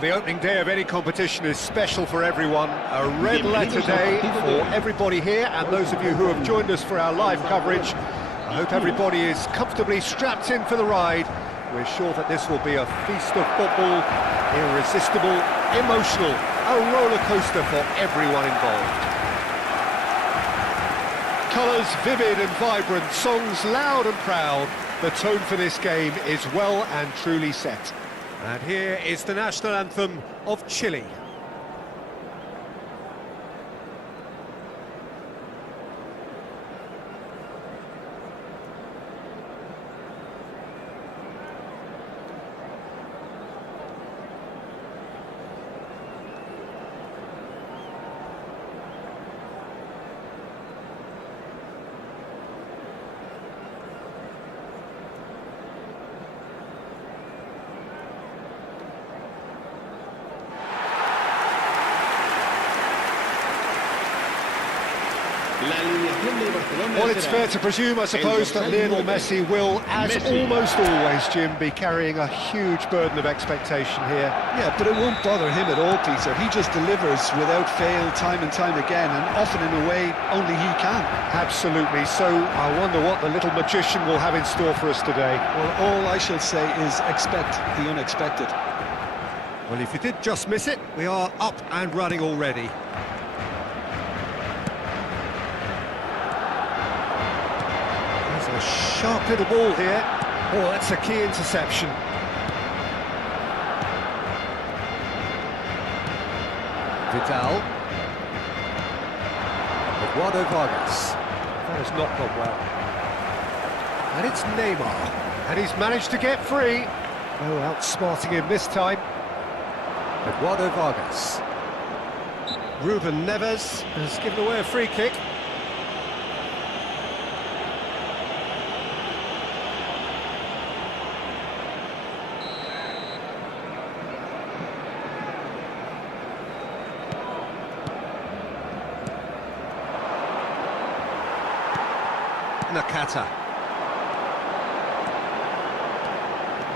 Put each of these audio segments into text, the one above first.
Well, the opening day of any competition is special for everyone. A red letter day for everybody here, and those of you who have joined us for our live coverage. I hope everybody is comfortably strapped in for the ride. We're sure that this will be a feast of football, irresistible, emotional, a roller coaster for everyone involved. Colours vivid and vibrant, songs loud and proud. The tone for this game is well and truly set. And here is the national anthem of Chile. Well, it's fair to presume, I suppose, that Lionel Messi will, as almost always, Jim, be carrying a huge burden of expectation here. Yeah, but it won't bother him at all, Peter. He just delivers without fail, time and time again, and often in a way only he can. Absolutely. So I wonder what the little magician will have in store for us today. Well, all I shall say is expect the unexpected. Well, if you did just miss it, we are up and running already. A sharp little ball here. Oh, that's a key interception. Vidal. Eduardo Vargas. That has not gone well. And it's Neymar. And he's managed to get free. Oh, outsmarting him this time. Eduardo Vargas. Ruben Neves has given away a free kick. Nakata.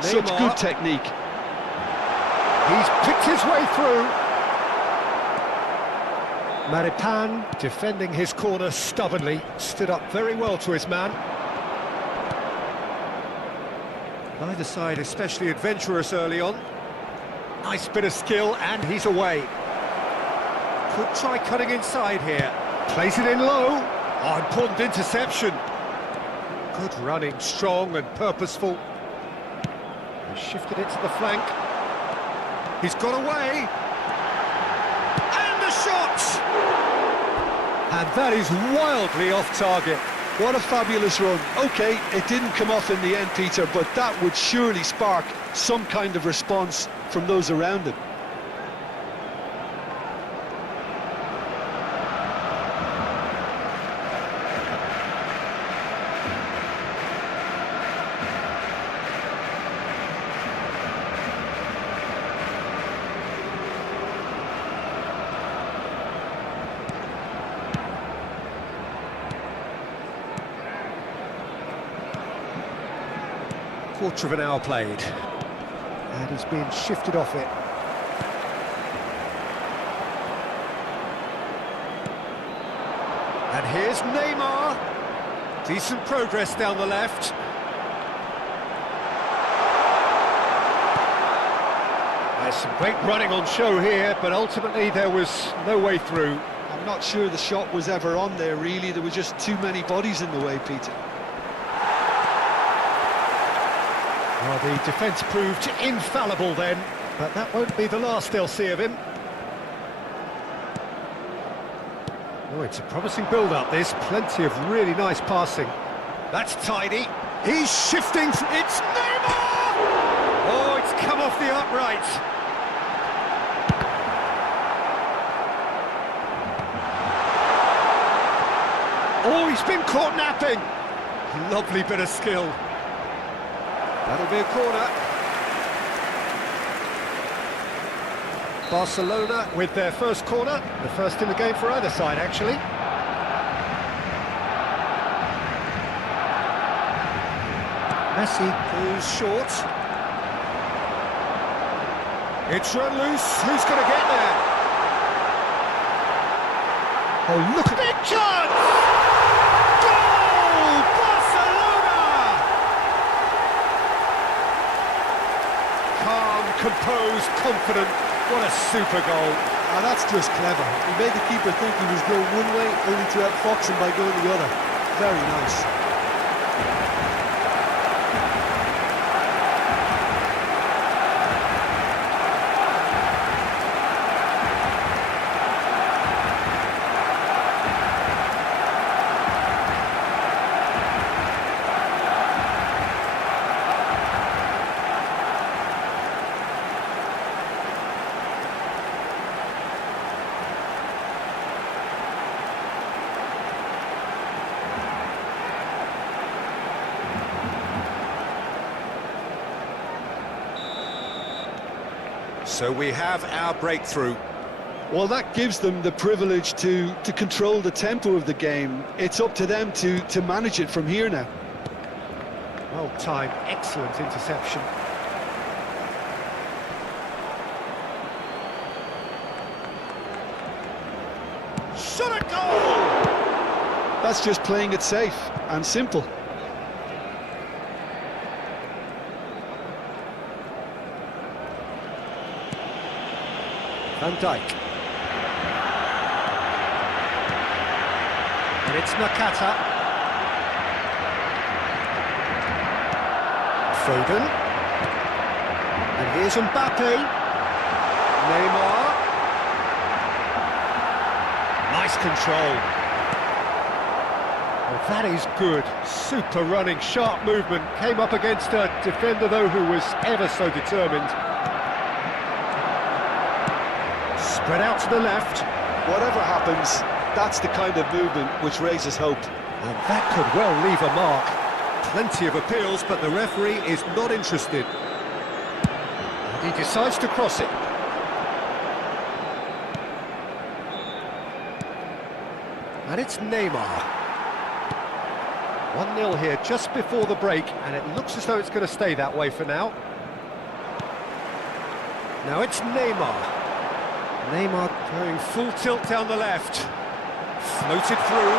Such good technique. He's picked his way through. Maripan, defending his corner stubbornly, stood up very well to his man. Neither side especially adventurous early on. Nice bit of skill, and he's away. Could try cutting inside here. Plays it in low. Oh, important interception. Good running, strong and purposeful. He shifted it to the flank. He's got away. And the shot! And that is wildly off target. What a fabulous run. OK, it didn't come off in the end, Peter, but that would surely spark some kind of response from those around him. Quarter of an hour played, and he's being shifted off it. And here's Neymar. Decent progress down the left. There's some great running on show here, but ultimately there was no way through. I'm not sure the shot was ever on there, really. There were just too many bodies in the way, Peter. Well, the defence proved infallible then, but that won't be the last they'll see of him. Oh, it's a promising build-up, this. Plenty of really nice passing. That's tidy. He's shifting. It's Neymar! Oh, it's come off the upright. Oh, he's been caught napping. Lovely bit of skill. That'll be a corner. Barcelona with their first corner, the first in the game for either side, actually. Messi goes short. It's run loose. Who's going to get there? Oh, look at big chance! Goal! Barcelona! Calm, composed, confident. What a super goal. Ah, that's just clever. He made the keeper think he was going one way, only to outfox him by going the other. Very nice. So we have our breakthrough. Well, that gives them the privilege to control the tempo of the game. It's up to them to manage it from here now. Well timed, excellent interception. Shot a goal! That's just playing it safe and simple. Van Dijk. And it's Nakata. Foden. And here's Mbappe. Neymar. Nice control. Oh, that is good. Super running, sharp movement. Came up against a defender, though, who was ever so determined. Spread out to the left. Whatever happens, that's the kind of movement which raises hope. And that could well leave a mark. Plenty of appeals, but the referee is not interested. And he decides to cross it. And it's Neymar. 1-0 here just before the break, and it looks as though it's going to stay that way for now. Now it's Neymar. Neymar going full tilt down the left. Floated through.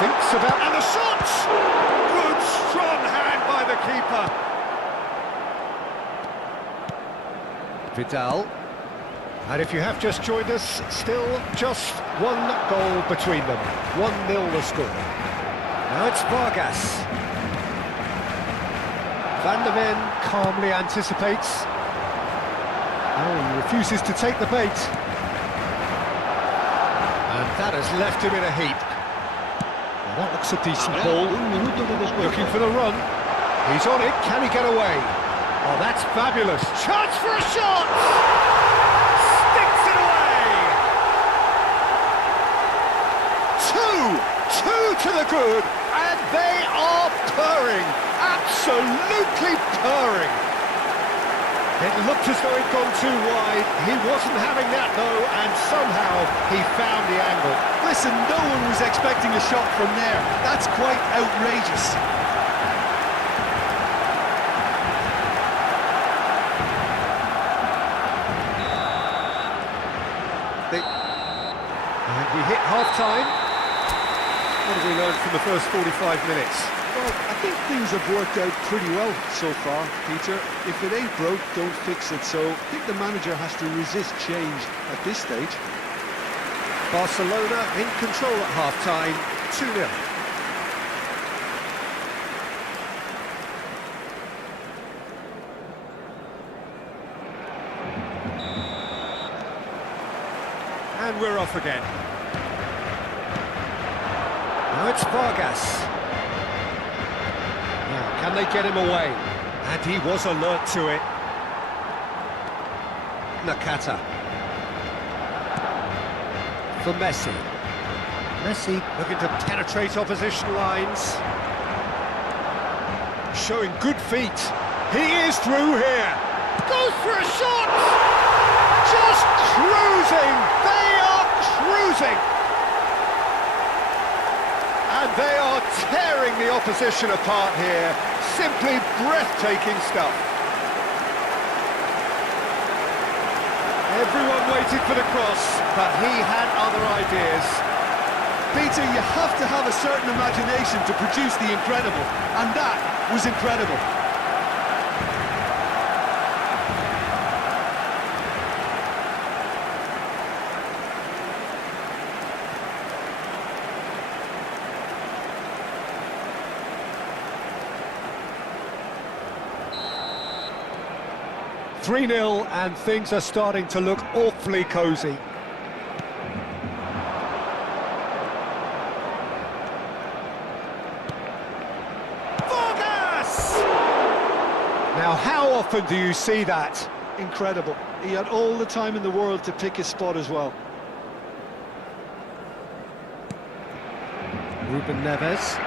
Thinks about... And the shot! Good, strong hand by the keeper. Vidal. And if you have just joined us, still just one goal between them. 1-0 the score. Now it's Vargas. Van der Ven calmly anticipates. Oh, he refuses to take the bait. And that has left him in a heap. Well, that looks a decent ball. Looking for the run. He's on it. Can he get away? Oh, that's fabulous. Chance for a shot! Sticks it away! Two to the good, and they are purring. Absolutely purring. It looked as though he'd gone too wide. He wasn't having that, though, and somehow he found the angle. Listen, no one was expecting a shot from there. That's quite outrageous. And we hit half-time. What have we learned from the first 45 minutes? Well, I think things have worked out pretty well so far, Peter. If it ain't broke, don't fix it. So I think the manager has to resist change at this stage. Barcelona in control at half-time, 2-0. And we're off again. Now it's Vargas. Now, can they get him away? And he was alert to it. Nakata. For Messi. Messi looking to penetrate opposition lines. Showing good feet. He is through here. Goes for a shot! Just cruising! They are cruising! And they are tearing the opposition apart here. Simply breathtaking stuff. Everyone waited for the cross, but he had other ideas. Peter, you have to have a certain imagination to produce the incredible, and that was incredible. "3-0 and things are starting to look awfully cosy. Vargas! Now, how often do you see that? Incredible. He had all the time in the world to pick his spot as well. Ruben Neves.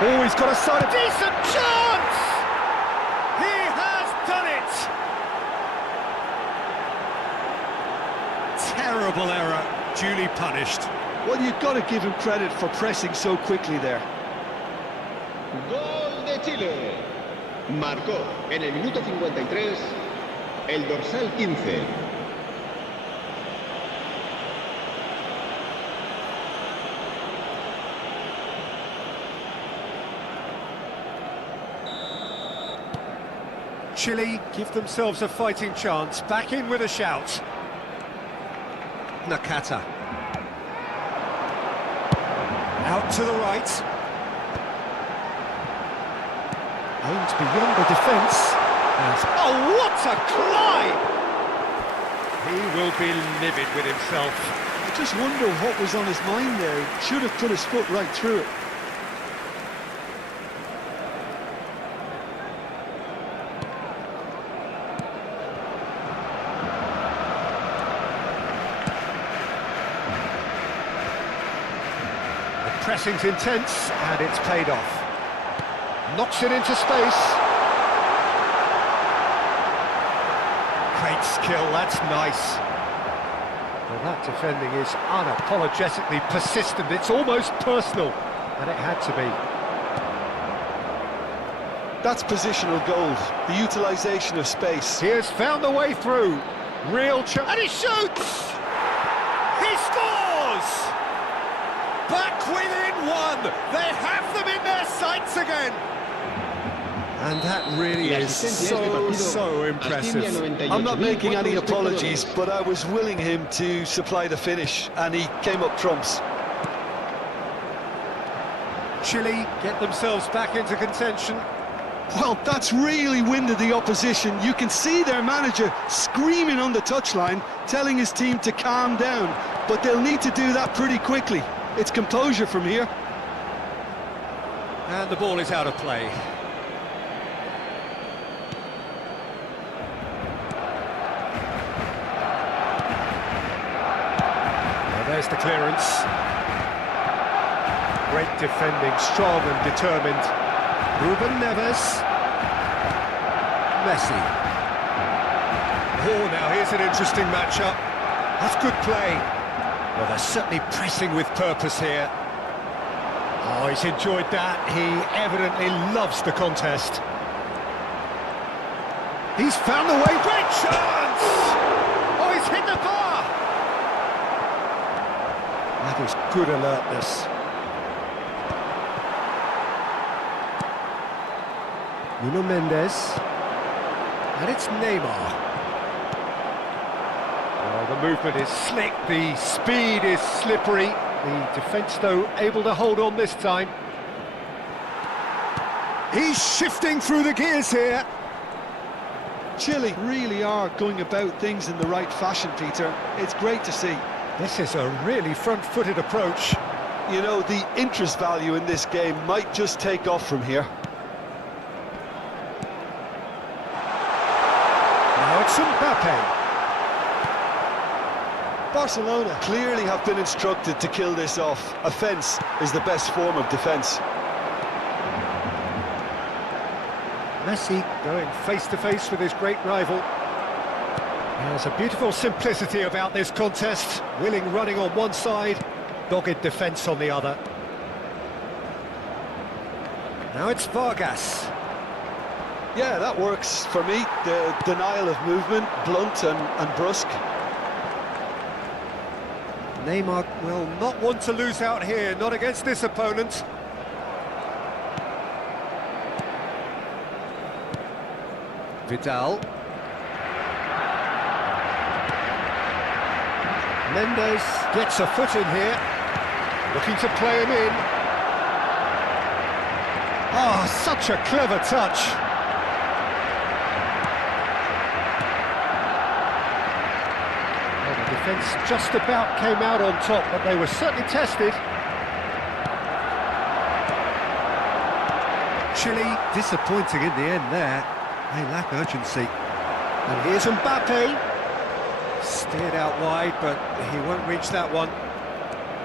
Oh, he's got a side. Decent chance! He has done it! Terrible error, duly punished. Well, you've got to give him credit for pressing so quickly there. Gol de Chile. Marcó en el minuto 53 el dorsal 15. Chile give themselves a fighting chance, back in with a shout. Nakata. Out to the right. Aims beyond the defence. Oh, what a climb! He will be livid with himself. I just wonder what was on his mind there. He should have put his foot right through it. Pressing's intense, and it's paid off. Knocks it into space. Great skill, that's nice. Well, that defending is unapologetically persistent. It's almost personal, and it had to be. That's positional gold, the utilisation of space. He has found the way through. Real chance. And he shoots! He scores! Back within one! They have them in their sights again! And that really is so impressive. I'm not making any apologies, but I was willing him to supply the finish, and he came up trumps. Chile get themselves back into contention. Well, that's really winded the opposition. You can see their manager screaming on the touchline, telling his team to calm down, but they'll need to do that pretty quickly. It's composure from here. And the ball is out of play. Well, there's the clearance. Great defending, strong and determined. Ruben Neves. Messi. Oh, now here's an interesting matchup. That's good play. Well, they're certainly pressing with purpose here. Oh, he's enjoyed that. He evidently loves the contest. He's found the way. Great chance! Oh, he's hit the bar! That is good alertness. Nuno Mendes. And it's Neymar. Well, the movement is slick, the speed is slippery. The defence, though, able to hold on this time. He's shifting through the gears here. Chile really are going about things in the right fashion, Peter. It's great to see. This is a really front-footed approach. You know, the interest value in this game might just take off from here. Now it's Mbappe. Barcelona clearly have been instructed to kill this off. Offence is the best form of defence. Messi going face-to-face with his great rival. There's a beautiful simplicity about this contest. Willing running on one side, dogged defence on the other. Now it's Vargas. Yeah, that works for me. The denial of movement, blunt and brusque. Neymar will not want to lose out here, not against this opponent. Vidal. Mendes gets a foot in here, looking to play him in. Oh, such a clever touch. Well, the defence just about came out on top, but they were certainly tested. Chile disappointing in the end there. They lack urgency. And here's Mbappe. Steered out wide, but he won't reach that one.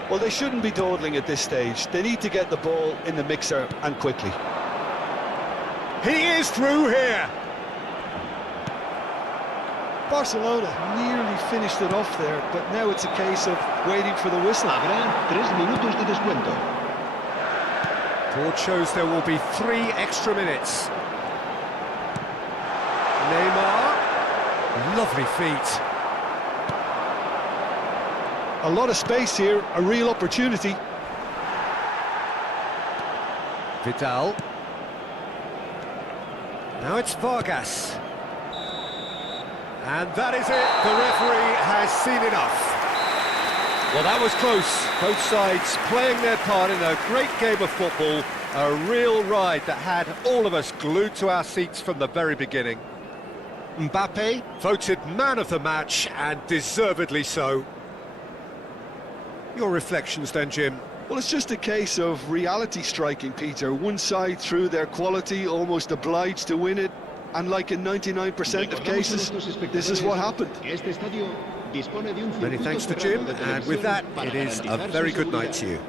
Well, they shouldn't be dawdling at this stage. They need to get the ball in the mixer and quickly. He is through here. Barcelona nearly finished it off there, but now it's a case of waiting for the whistle. Habrá 3 minutos de descuento. Board shows there will be 3 extra minutes. Neymar, lovely feet. A lot of space here, a real opportunity. Vidal. Now it's Vargas. And that is it. The referee has seen enough. Well, that was close. Both sides playing their part in a great game of football. A real ride that had all of us glued to our seats from the very beginning. Mbappe voted man of the match, and deservedly so. Your reflections then, Jim? Well, it's just a case of reality striking, Peter. One side, through their quality, almost obliged to win it. And like in 99% of cases, this is what happened. Many thanks to Jim, and with that, it is a very good night to you.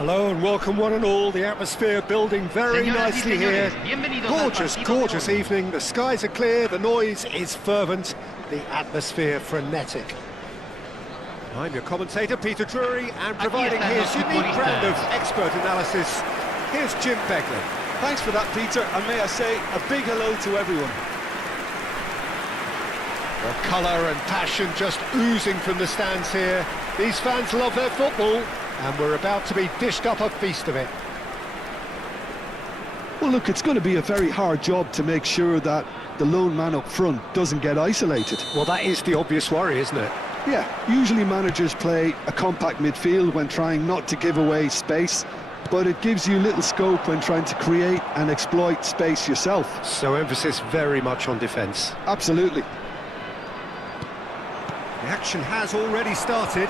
Hello and welcome one and all. The atmosphere building very nicely here. Gorgeous, gorgeous evening. The skies are clear, the noise is fervent, the atmosphere frenetic. I'm your commentator, Peter Drury, and providing his unique brand of expert analysis, here's Jim Begley. Thanks for that, Peter, and may I say a big hello to everyone. Well, colour and passion just oozing from the stands here. These fans love their football, and we're about to be dished up a feast of it. Well, look, it's going to be a very hard job to make sure that the lone man up front doesn't get isolated. Well, that is the obvious worry, isn't it? Yeah, usually managers play a compact midfield when trying not to give away space, but it gives you little scope when trying to create and exploit space yourself. So emphasis very much on defence. Absolutely. The action has already started.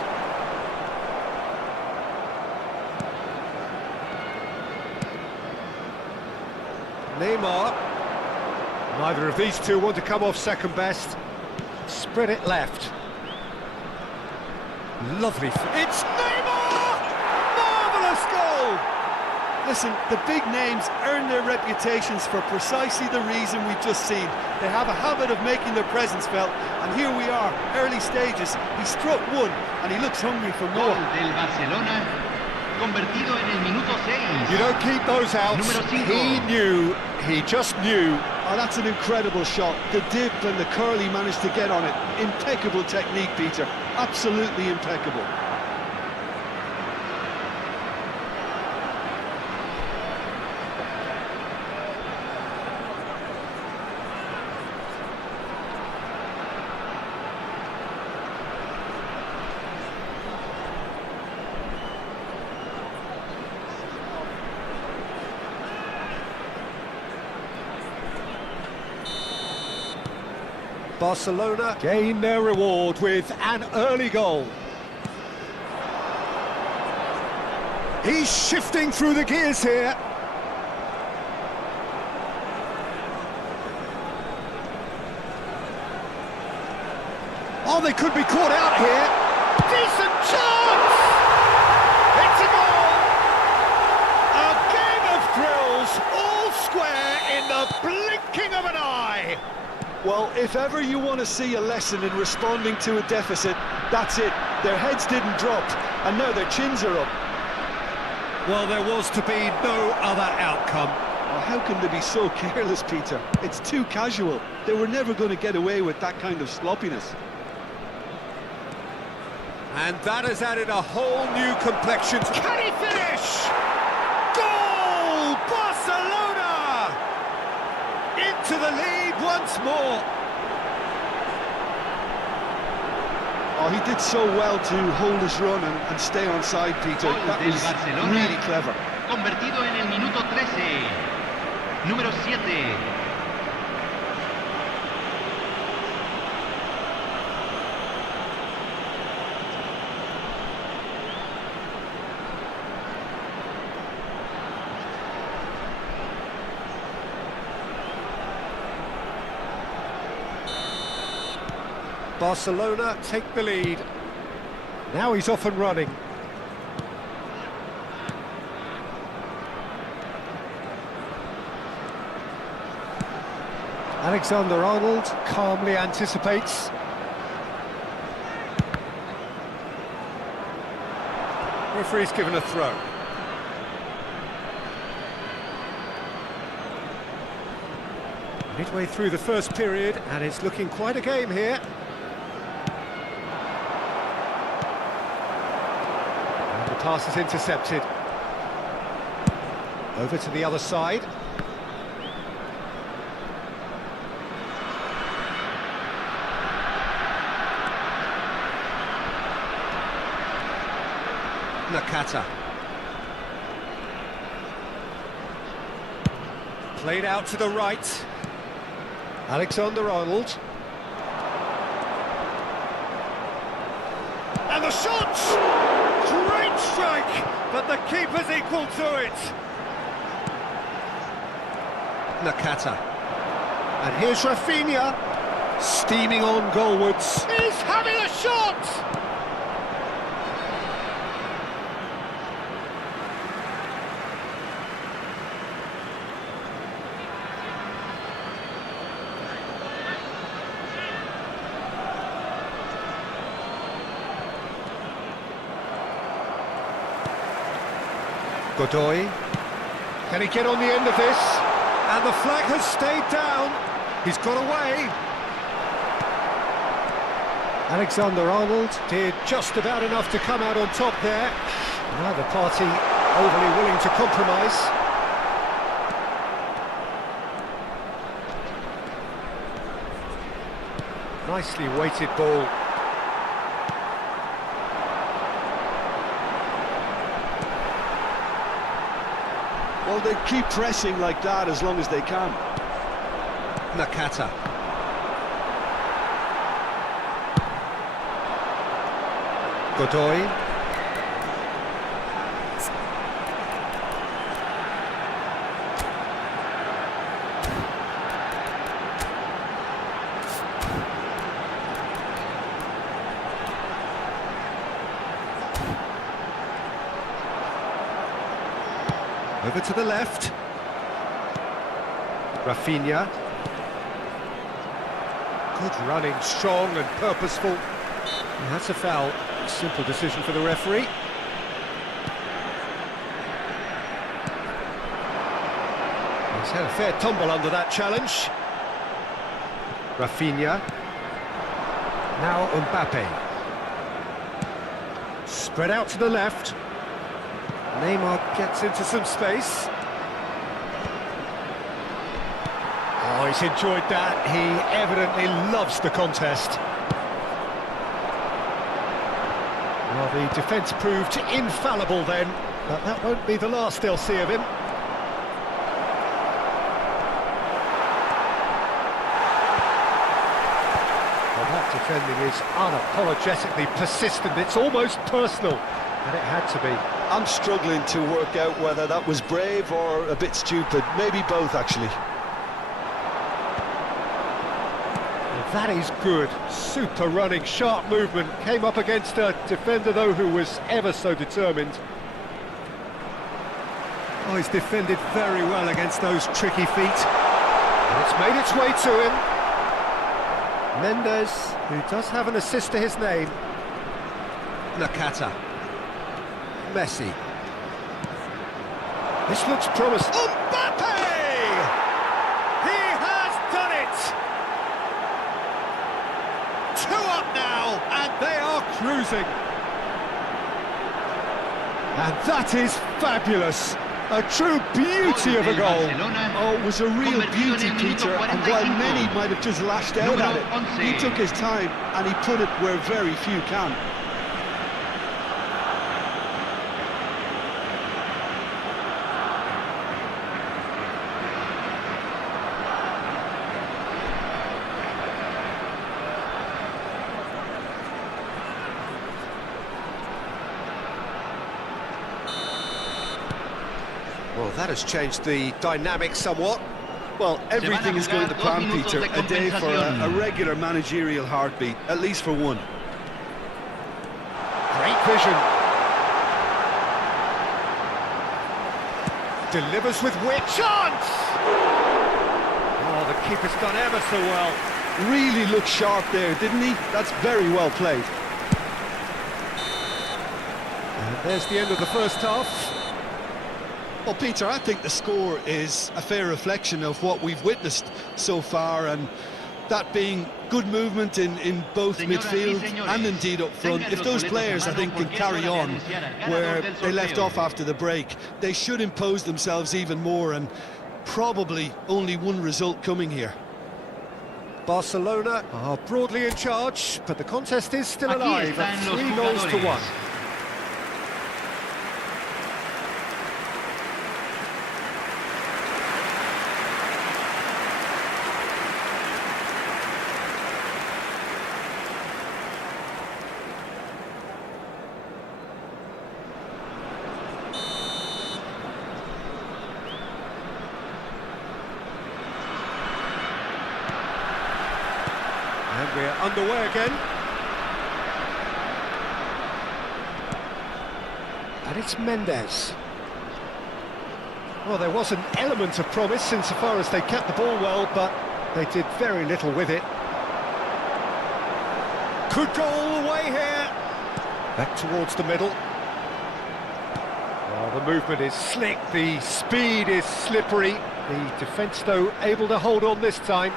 Neymar. Neither of these two want to come off second best. Spread it left. Lovely. It's Neymar! Marvellous goal! Listen, the big names earn their reputations for precisely the reason we've just seen. They have a habit of making their presence felt, and here we are, early stages. He struck one, and he looks hungry for more. Gol del Barcelona, convertido en el minuto 6. You don't keep those out. Número 5. He knew, he just knew. Oh, that's an incredible shot. The dip and the curl he managed to get on it. Impeccable technique, Peter. Absolutely impeccable. Barcelona gain their reward with an early goal. He's shifting through the gears here. Oh, they could be caught out here. Decent chance! It's a goal! A game of thrills, all square in the blinking of an eye. Well, if ever you want to see a lesson in responding to a deficit, that's it. Their heads didn't drop, and now their chins are up. Well, there was to be no other outcome. Oh, how can they be so careless, Peter? It's too casual. They were never going to get away with that kind of sloppiness. And that has added a whole new complexion. Can he finish? Goal! Barcelona! Into the lead once more. Oh, he did so well to hold his run and stay on side, Peter. Gol That del was Barcelona, really clever. convertido en el minuto 13. Número 7. Barcelona take the lead. Now he's off and running. Alexander-Arnold calmly anticipates. Referee's given a throw. Midway through the first period, and it's looking quite a game here. Pass is intercepted. Over to the other side. Nakata. Played out to the right. Alexander-Arnold. And the shot! Great strike, but the keeper's equal to it. Nakata. And here's Rafinha, steaming on goalwards. He's having a shot! Godoy. Can he get on the end of this? And the flag has stayed down. He's got away. Alexander-Arnold did just about enough to come out on top there. Neither party overly willing to compromise. Nicely weighted ball. Well, they keep pressing like that as long as they can. Nakata. Godoy. Over to the left. Rafinha. Good running, strong and purposeful. And that's a foul. Simple decision for the referee. He's had a fair tumble under that challenge. Rafinha. Now Mbappe. Spread out to the left. Neymar gets into some space. Oh, he's enjoyed that. He evidently loves the contest. Well, the defence proved infallible then, but that won't be the last they'll see of him. Well, that defending is unapologetically persistent. It's almost personal, and it had to be. I'm struggling to work out whether that was brave or a bit stupid. Maybe both, actually. That is good. Super running, sharp movement. Came up against a defender, though, who was ever so determined. Oh, he's defended very well against those tricky feet. And it's made its way to him. Mendes, who does have an assist to his name. Nakata. Messi. This looks promising. Mbappe! He has done it! 2 up now, and they are cruising. And that is fabulous. A true beauty of a goal. Oh, it was a real beauty, Peter, and while many might have just lashed out at it, he took his time and he put it where very few can. Well, that has changed the dynamic somewhat. Well, everything is going to plan, Peter. A day for a regular managerial heartbeat, at least for one. Great vision. Delivers with wit. Chance! Oh, the keeper's done ever so well. Really looked sharp there, didn't he? That's very well played. And there's the end of the first half. Well, Peter, I think the score is a fair reflection of what we've witnessed so far, and that being good movement in both midfield and indeed up front. If those players, I think, can carry on where they left off after the break, they should impose themselves even more, and probably only one result coming here. Barcelona are broadly in charge, but the contest is still alive at 3-1. And we're underway again. And it's Mendes. Well, there was an element of promise insofar as they kept the ball well, but they did very little with it. Could go all the way here. Back towards the middle. Well, the movement is slick, the speed is slippery. The defence, though, able to hold on this time.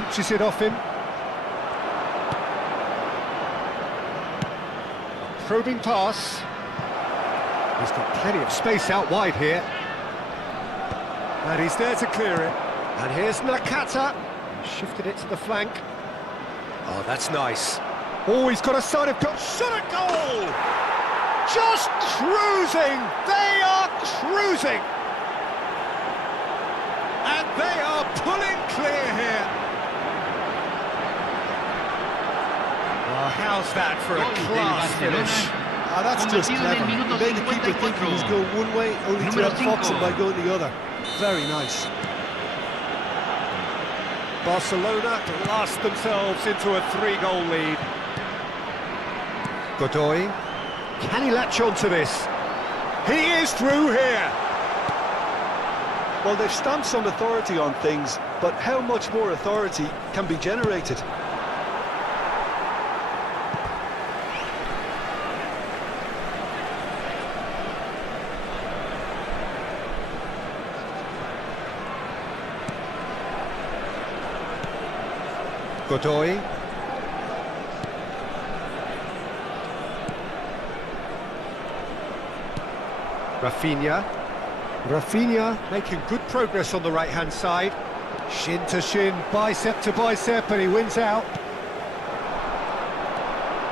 pinches it off him. Probing pass. He's got plenty of space out wide here. And he's there to clear it. And here's Nakata. Shifted it to the flank. Oh, that's nice. Oh, he's got a side of goal. Shot a goal! Just cruising! They are cruising! And they are pulling clear here. Well, how's that for a class finish? That's just clever. He made the keeper think he was going one way, only to outfox him by going the other. Very nice. Barcelona blast themselves into a 3-goal lead. Godoy, can he latch on to this? He is through here. Well, they've stamped some authority on things, but how much more authority can be generated? Godoy. Rafinha making good progress on the right-hand side. Shin to shin, bicep to bicep, and he wins out.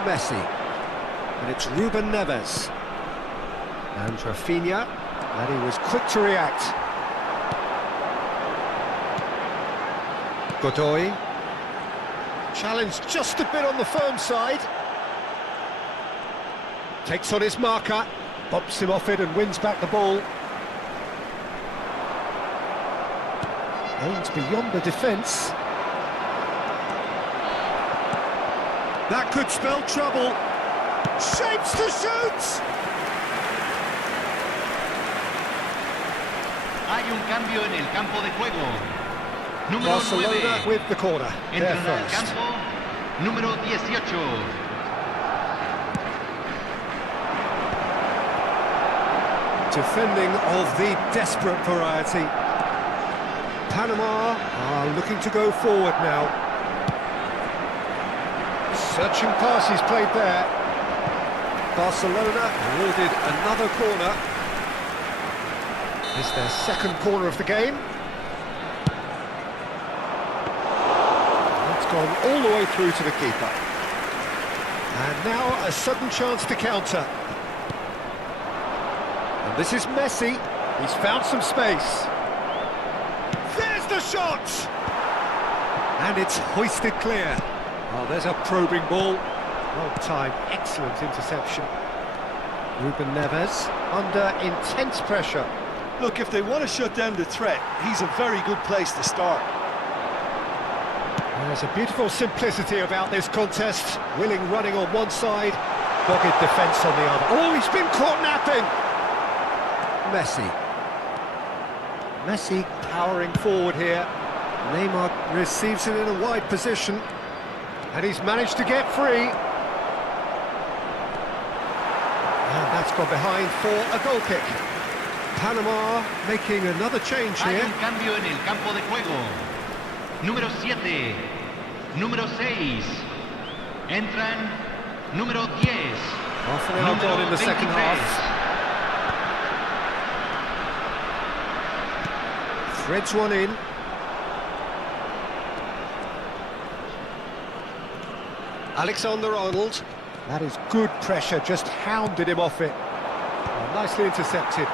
Messi. And it's Ruben Neves. And Rafinha, and he was quick to react. Godoy. Challenged just a bit on the firm side. Takes on his marker, bumps him off it and wins back the ball. Aims beyond the defence. That could spell trouble. Shapes to shoot! Hay un cambio en el campo de juego. Número Barcelona 9. with the corner. They're Entra al first. campo. Número 18. Defending of the desperate variety. Panama are looking to go forward now. Searching pass he's played there. Barcelona awarded another corner. It's their second corner of the game. It's gone all the way through to the keeper. And now a sudden chance to counter. And this is Messi. He's found some space. There's the shot! And it's hoisted clear. Oh, there's a probing ball. Well timed, excellent interception. Ruben Neves under intense pressure. Look, if they want to shut down the threat, he's a very good place to start. There's a beautiful simplicity about this contest. Willing running on one side, dogged defence on the other. Oh, he's been caught napping! Messi powering forward here. Neymar receives it in a wide position. And he's managed to get free. And that's gone behind for a goal kick. Panama making another change Hay here. un cambio en el campo de juego. Número 7. Número 6. Entran número 10. Half an hour gone in the second half. Threads one in. Alexander-Arnold. That is good pressure, just hounded him off it. Oh, nicely intercepted.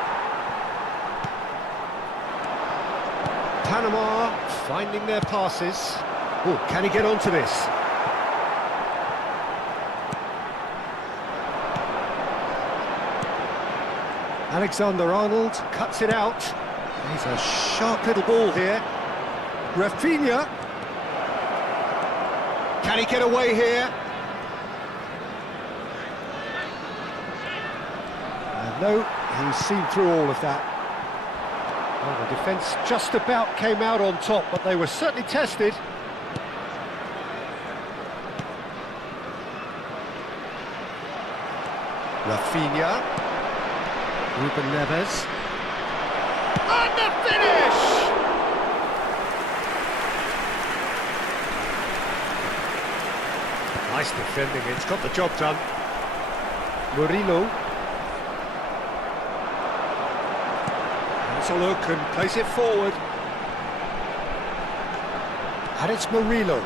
Panama finding their passes. Oh, can he get onto this? Alexander-Arnold cuts it out. He's a sharp little ball here. Rafinha. Can he get away here? No, he's seen through all of that. Well, the defence just about came out on top, but they were certainly tested. Rafinha. Ruben Neves. And the finish! Nice defending, it's got the job done. Murillo. Has a look and plays it forward. And it's Murillo.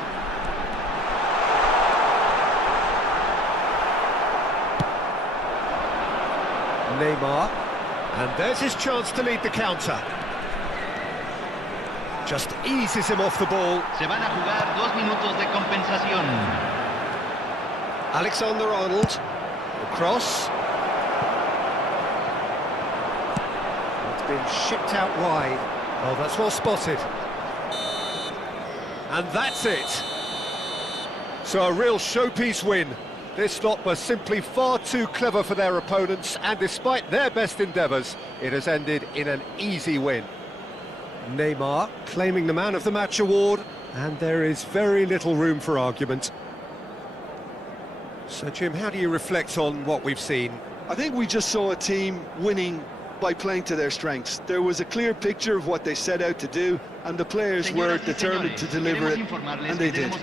Neymar. And there's his chance to lead the counter. Just eases him off the ball. Se van a jugar 2 minutos de compensación. Alexander-Arnold. Cross. It's been shipped out wide. Oh, that's well spotted. And that's it. So a real showpiece win. This lot was simply far too clever for their opponents, and despite their best endeavours, it has ended in an easy win. Neymar claiming the Man of the Match award, and there is very little room for argument. So, Jim, how do you reflect on what we've seen? I think we just saw a team winning by playing to their strengths. There was a clear picture of what they set out to do, and the players were determined to deliver it, and they did. And all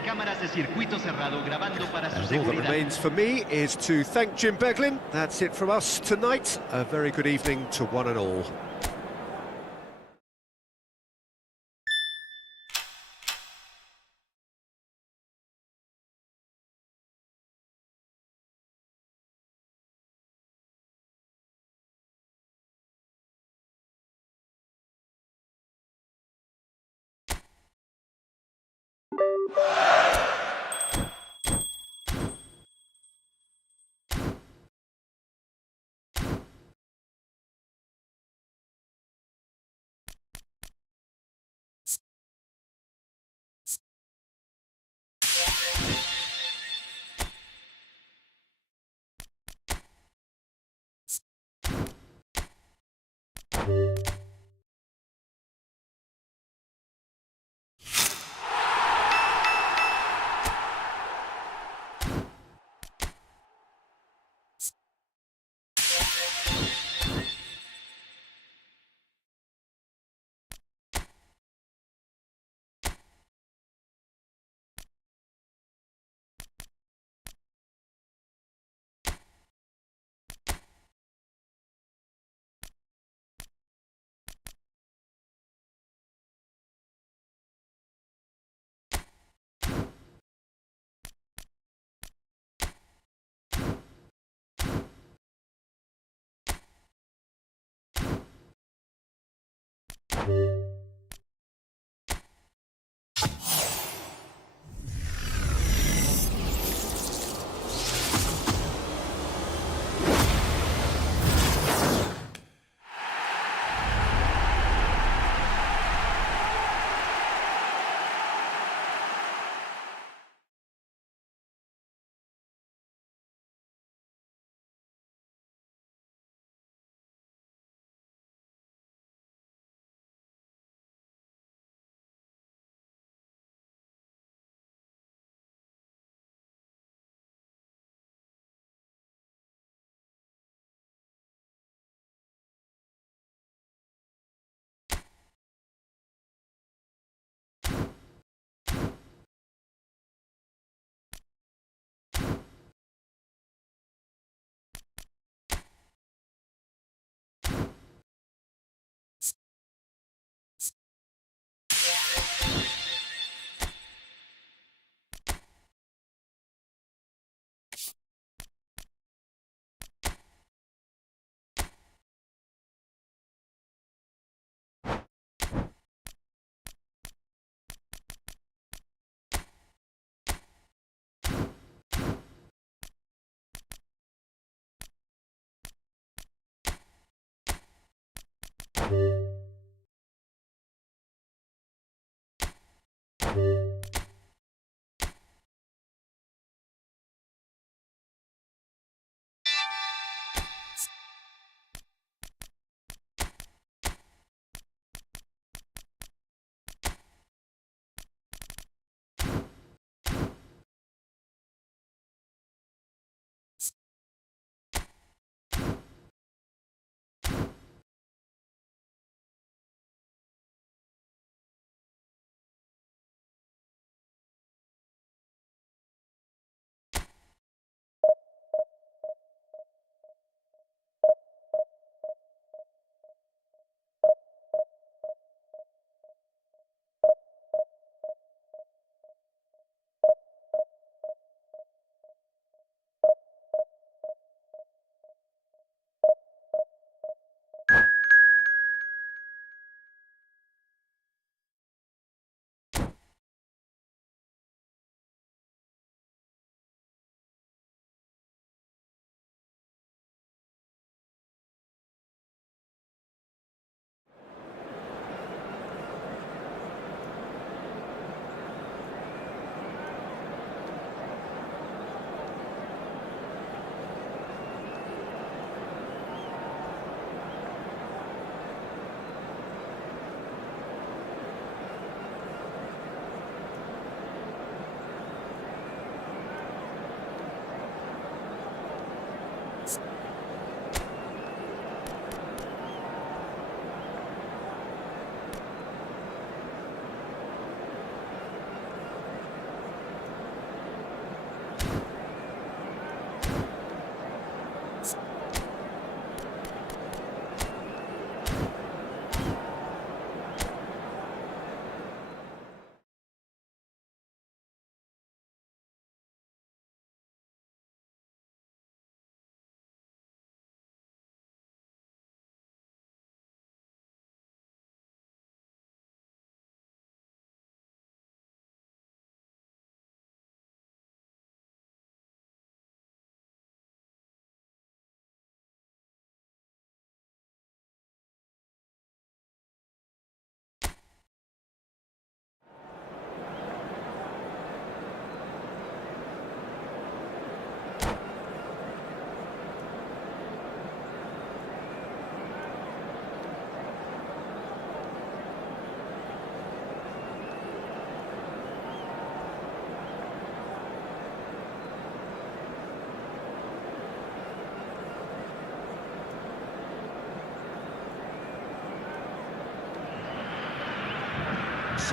that remains for me is to thank Jim Beglin. That's it from us tonight. A very good evening to one and all.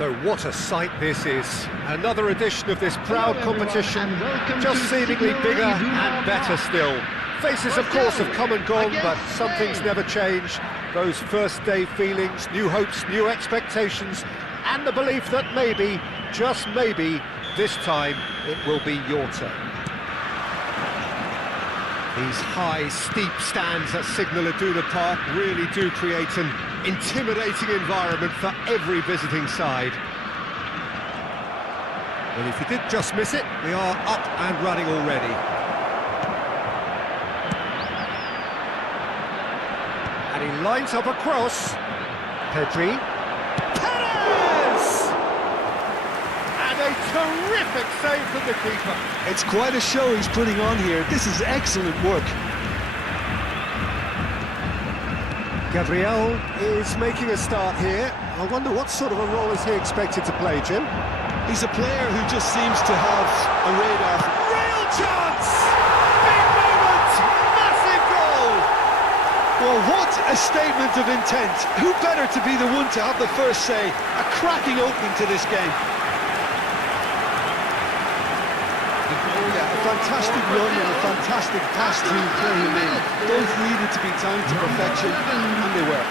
So what a sight this is. Another edition of this proud competition, just seemingly bigger and better still. Faces, of course, have come and gone, but some things never change. Those first day feelings, new hopes, new expectations, and the belief that maybe, just maybe, this time it will be your turn. These high, steep stands at Signal Iduna Park really do create an intimidating environment for every visiting side. Well, if you did just miss it, we are up and running already. And he lines up a cross. Pedri. Perez! And a terrific save from the keeper. It's quite a show he's putting on here. This is excellent work. Gabriel is making a start here. I wonder what sort of a role is he expected to play, Jim? He's a player who just seems to have a radar. Real chance! Big moment! Massive goal! Well, what a statement of intent. Who better to be the one to have the first say? A cracking opening to this game. Yeah, a fantastic run and a fantastic pass to play him in. Both needed to be timed to perfection, and they were.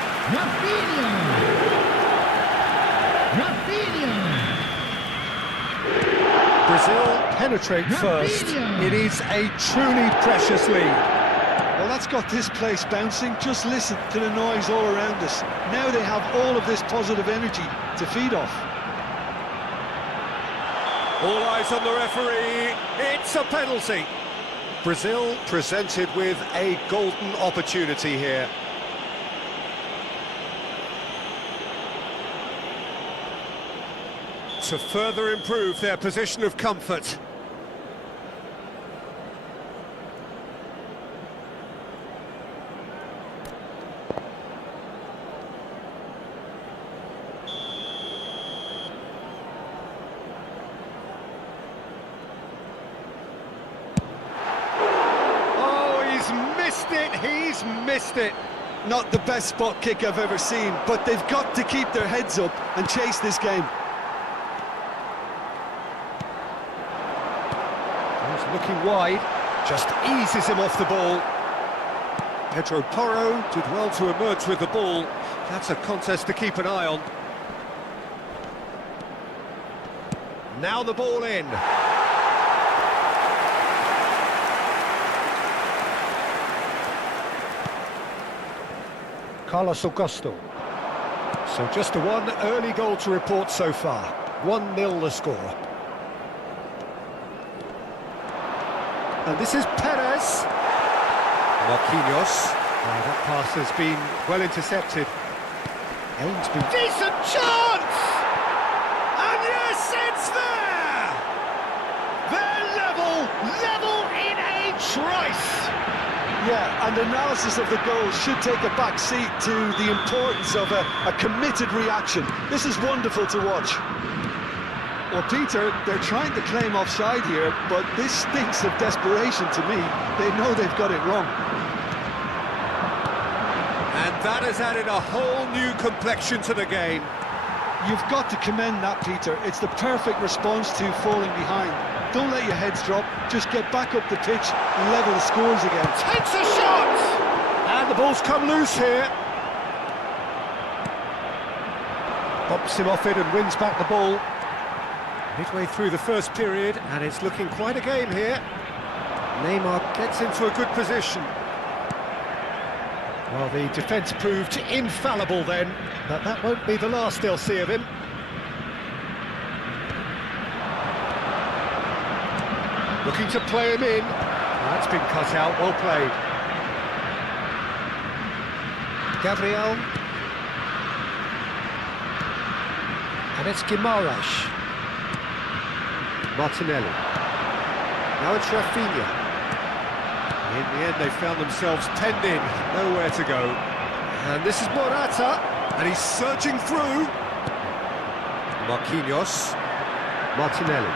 Brazil penetrate first. It is a truly precious lead. Well, that's got this place bouncing. Just listen to the noise all around us. Now they have all of this positive energy to feed off. All eyes on the referee. It's a penalty. Brazil presented with a golden opportunity here. To further improve their position of comfort. He's missed it. Not the best spot kick I've ever seen, but they've got to keep their heads up and chase this game. He's looking wide, just eases him off the ball. Pedro Porro did well to emerge with the ball. That's a contest to keep an eye on. Now the ball in. Carlos Augusto. So just a one early goal to report so far. 1-0 the score. And this is Perez. Marquinhos. That pass has been well intercepted. Ainsby. Decent chance! And yes, it's there! They're level in a trice! Yeah, and analysis of the goal should take a back seat to the importance of a committed reaction. This is wonderful to watch. Well, Peter, they're trying to claim offside here, but this stinks of desperation to me. They know they've got it wrong. And that has added a whole new complexion to the game. You've got to commend that, Peter. It's the perfect response to falling behind. Don't let your heads drop, just get back up the pitch and level the scores again. Takes a shot! And the ball's come loose here. Pops him off it and wins back the ball. Midway through the first period, and it's looking quite a game here. Neymar gets into a good position. Well, the defence proved infallible then, but that won't be the last they'll see of him. Looking to play him in. That's been cut out, well played. Gabriel. And it's Guimaraes. Martinelli. Now it's Rafinha. In the end, they found themselves penned in, nowhere to go. And this is Morata, and he's surging through. Marquinhos. Martinelli.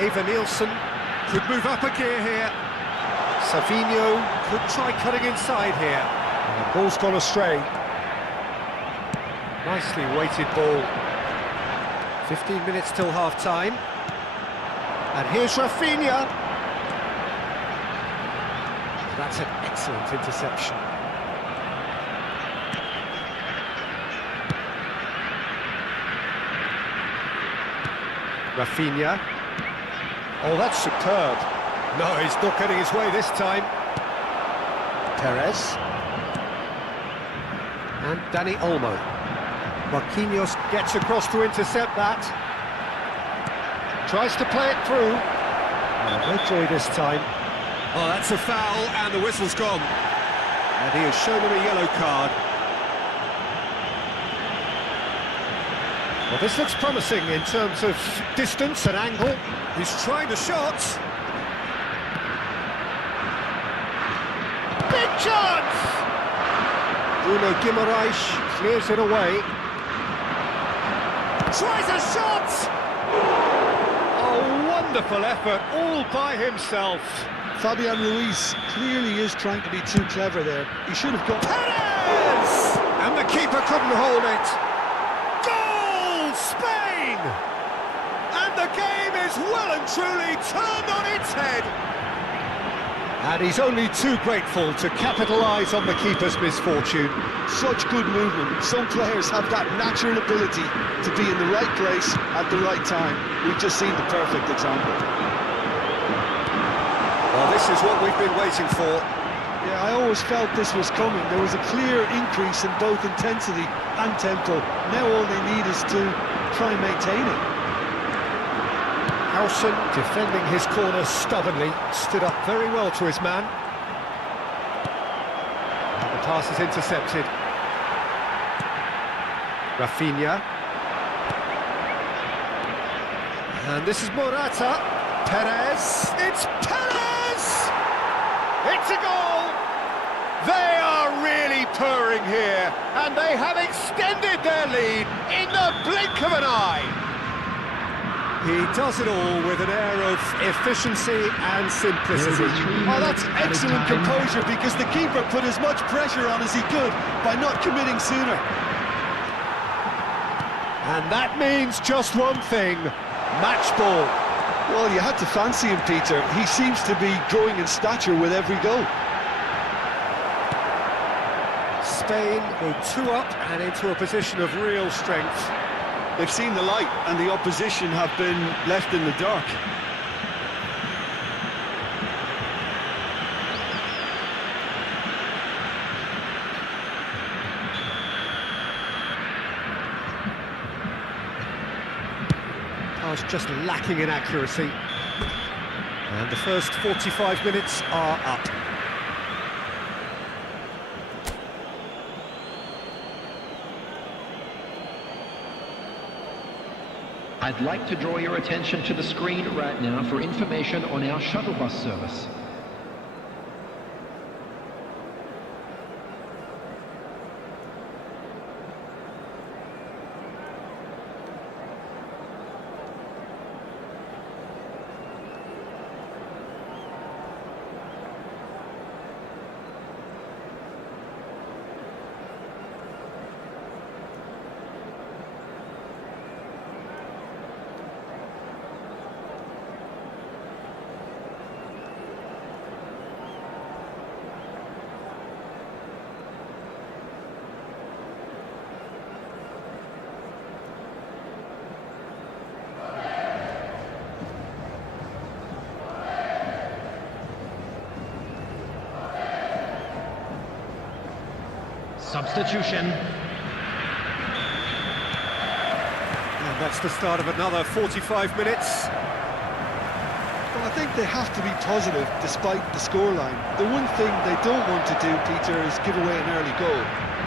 Eva Nielsen could move up a gear here. Savinho could try cutting inside here. And the ball's gone astray. Nicely weighted ball. 15 minutes till half-time. And here's Rafinha. That's an excellent interception. Rafinha. Oh, that's superb. No, he's not getting his way this time. Perez. And Dani Olmo. Marquinhos gets across to intercept that. Tries to play it through. No joy this time. Oh, that's a foul, and the whistle's gone. And he has shown him a yellow card. Well, this looks promising in terms of distance and angle. He's trying the shots. Big chance! Bruno Guimaraes clears it away. Tries a shot! Oh, wonderful effort, all by himself. Fabian Ruiz clearly is trying to be too clever there. He should have got... Perez! And the keeper couldn't hold it. Goal, Spain! And the game is well and truly turned on its head. And he's only too grateful to capitalise on the keeper's misfortune. Such good movement. Some players have that natural ability to be in the right place at the right time. We've just seen the perfect example. Well, this is what we've been waiting for. Yeah, I always felt this was coming. There was a clear increase in both intensity and tempo. Now all they need is to try and maintain it. Howson, defending his corner stubbornly, stood up very well to his man. And the pass is intercepted. Rafinha. And this is Morata. Perez. It's Perez! It's a goal! They are really purring here, and they have extended their lead in the blink of an eye. He does it all with an air of efficiency and simplicity. Oh, that's excellent composure, because the keeper put as much pressure on as he could by not committing sooner. And that means just one thing, match ball. Well, you had to fancy him, Peter. He seems to be growing in stature with every goal. Spain go 2 up and into a position of real strength. They've seen the light, and the opposition have been left in the dark. Pass just lacking in accuracy. And the first 45 minutes are up. I'd like to draw your attention to the screen right now for information on our shuttle bus service. Substitution. And that's the start of another 45 minutes. Well, I think they have to be positive despite the scoreline. The one thing they don't want to do, Peter, is give away an early goal.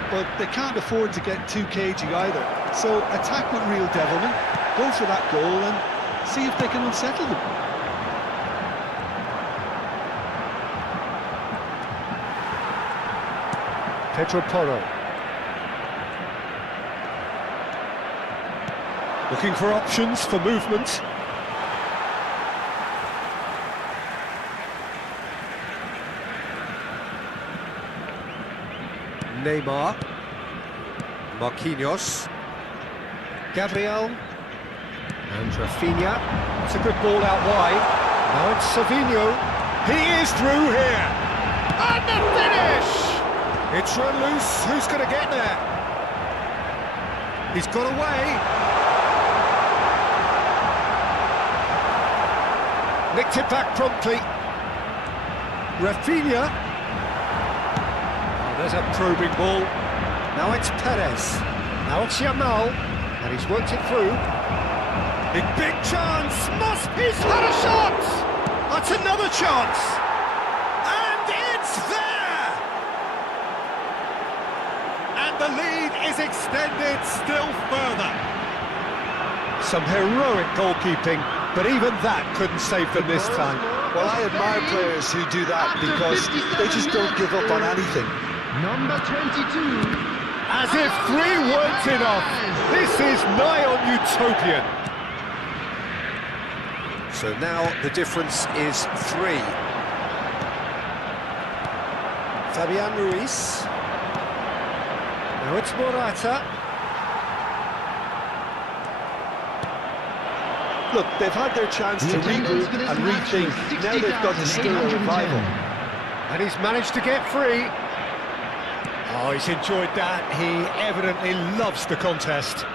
But they can't afford to get too cagey either. So attack with real devilment, go for that goal and see if they can unsettle them. Pedro Porro. Looking for options for movement. Neymar. Marquinhos. Gabriel. And Rafinha, it's a good ball out wide. Now it's Savinho. He is through here. And the finish! It's run loose. Who's going to get there? He's got away. Nicked it back promptly. Rafinha. Oh, there's a probing ball. Now it's Perez. Now it's Yamal. And he's worked it through. Big chance. He's had a shot. That's another chance. And it's there. And the lead is extended still further. Some heroic goalkeeping, but even that couldn't save them this time. Well, I admire players who do that because they just don't give up on anything. Number 22. As if 3 weren't enough. This is nigh on utopian. So now the difference is 3. Fabian Ruiz. Now it's Morata. Look, they've had their chance to regroup and rethink. Now they've got to stir a revival. And he's managed to get free. Oh, he's enjoyed that. He evidently loves the contest.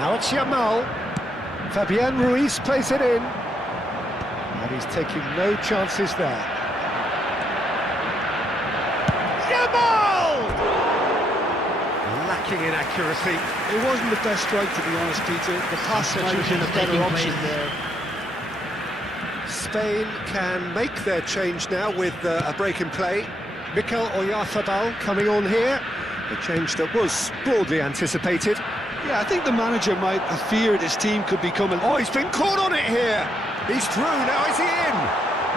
Now it's Yamal. Fabian Ruiz plays it in. And he's taking no chances there. Yamal! Lacking in accuracy. It wasn't the best strike, to be honest, Peter. The pass might have been a better option there. Spain can make their change now with a break in play. Mikel Oyarzabal coming on here. A change that was broadly anticipated. Yeah, I think the manager might have feared his team could become a... Oh, he's been caught on it here. He's through, now is he in?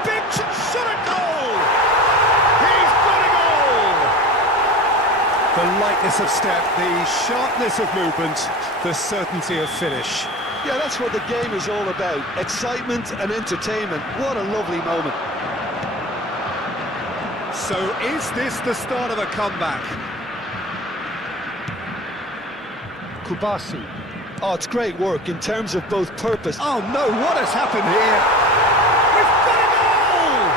Big shot at goal! He's got a goal! The lightness of step, the sharpness of movement, the certainty of finish. Yeah, that's what the game is all about. Excitement and entertainment. What a lovely moment. So is this the start of a comeback? Kubasi. Oh, it's great work in terms of both purpose. Oh no, what has happened here? We've got a goal!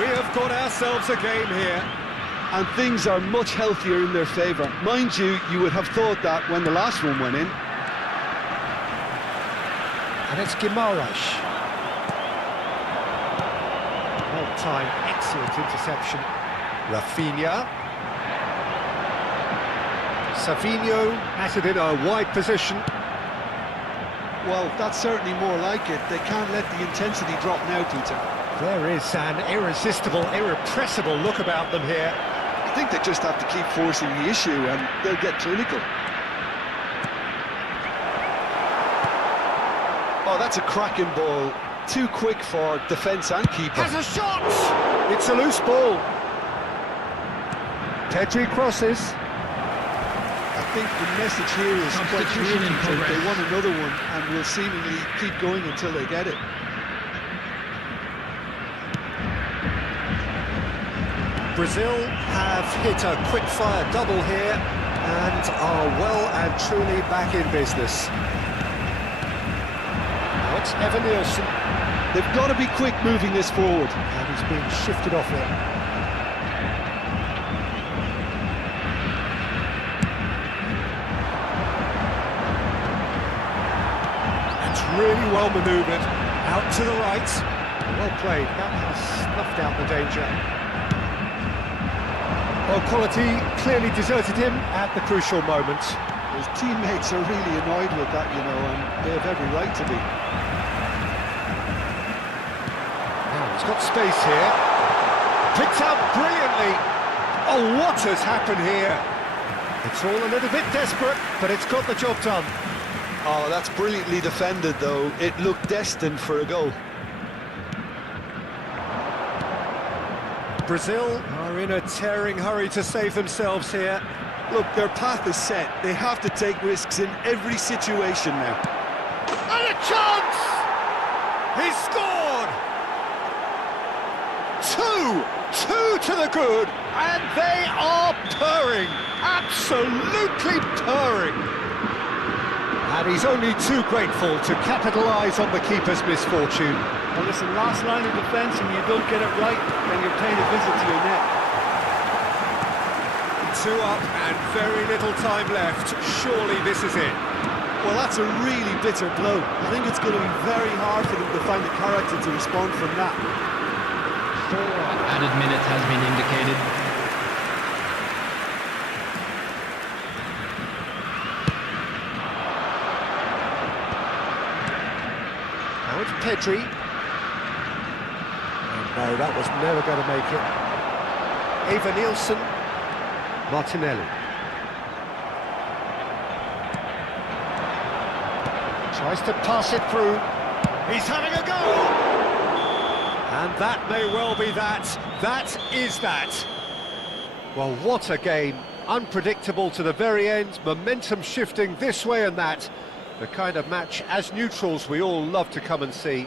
We have got ourselves a game here. And things are much healthier in their favour. Mind you, you would have thought that when the last one went in. And it's Guimaraes. Well-timed, excellent interception. Rafinha. Savinho has it in a wide position. Well, that's certainly more like it. They can't let the intensity drop now, Peter. There is an irresistible, irrepressible look about them here. I think they just have to keep forcing the issue and they'll get clinical. Oh, that's a cracking ball. Too quick for defence and keeper. Has a shot! It's a loose ball. Pedri crosses. I think the message here is quite clear. They want another one and will seemingly keep going until they get it. Brazil have hit a quick-fire double here and are well and truly back in business. Now it's Evan Nielsen. They've got to be quick moving this forward. And he's being shifted off it. That's really well manoeuvred. Out to the right. Well played. That has snuffed out the danger. Well, quality clearly deserted him at the crucial moment. His teammates are really annoyed with that, you know, and they have every right to be. Now he's got space here. Picked out brilliantly. Oh, what has happened here? It's all a little bit desperate, but it's got the job done. Oh, that's brilliantly defended, though. It looked destined for a goal. Brazil are in a tearing hurry to save themselves here. Look, their path is set. They have to take risks in every situation now. And a chance! He scored! Two to the good, and they are purring, absolutely purring. And he's only too grateful to capitalise on the keeper's misfortune. Well, listen, last line of defence, and you don't get it right, then you're paying a visit to your net. 2 up and very little time left. Surely this is it. Well, that's a really bitter blow. I think it's going to be very hard for them to find the character to respond from that. 4 added minutes has been indicated. Now it's Pedri. And no, that was never going to make it. Eva Nielsen. Martinelli. Tries to pass it through. He's having a go! And that may well be that. That is that. Well, what a game. Unpredictable to the very end. Momentum shifting this way and that. The kind of match, as neutrals, we all love to come and see.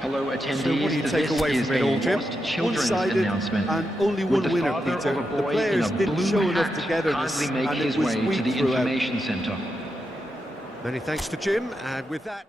Hello, attendees. So what do you take away from it all, Jim? One-sided and only one winner, Peter. The players didn't show enough togetherness, and it was weak throughout. Many thanks to Jim, and with that...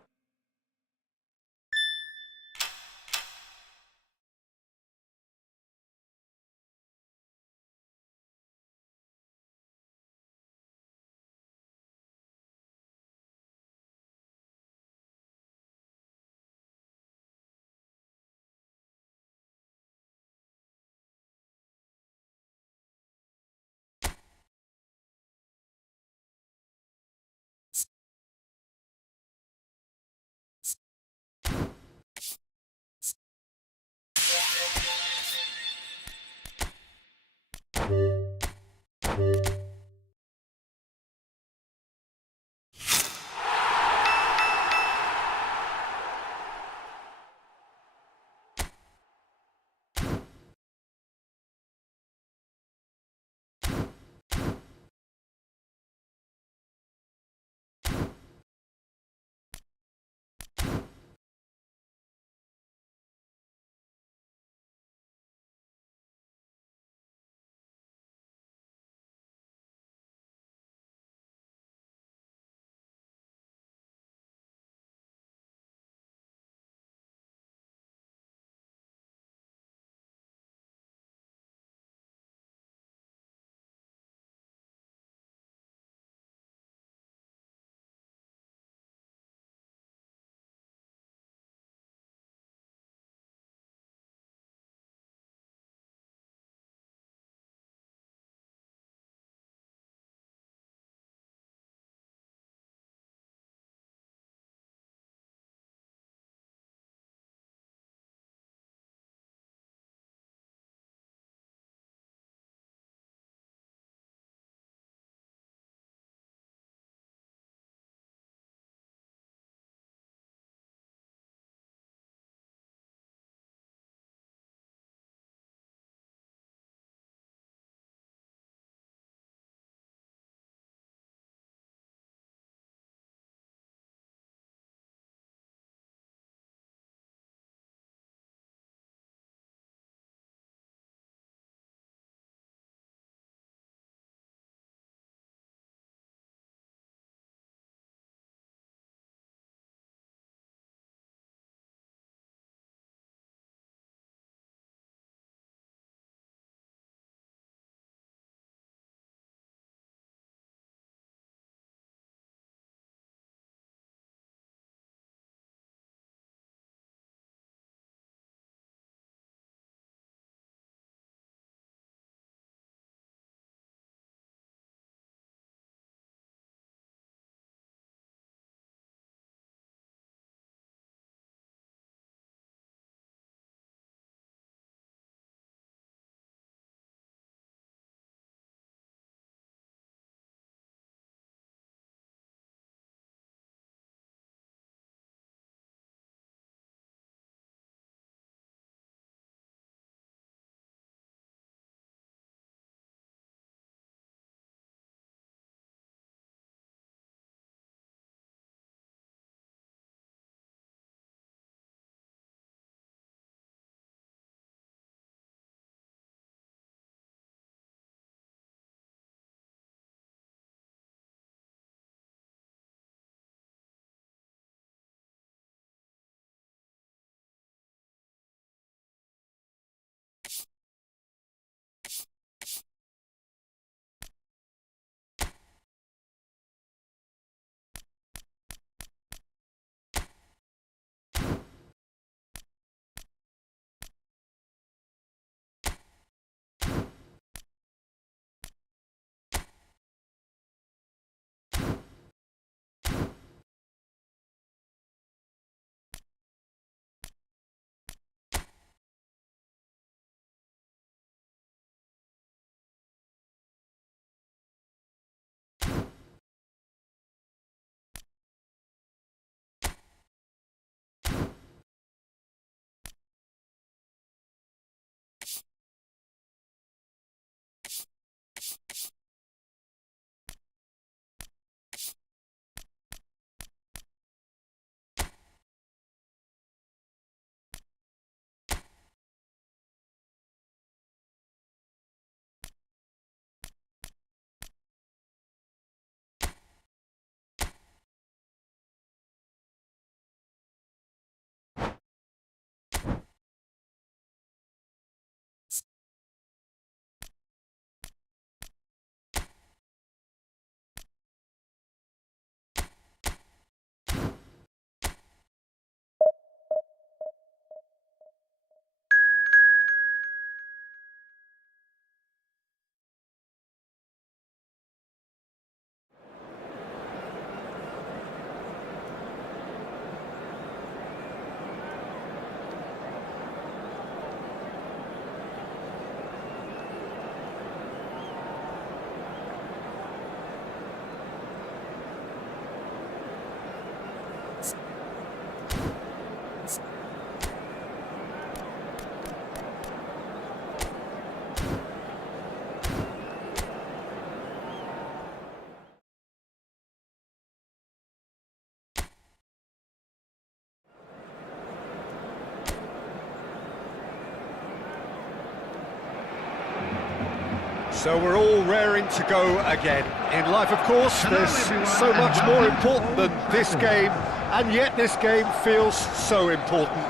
So we're all raring to go again. In life, of course, there's so much more important than this game, and yet this game feels so important.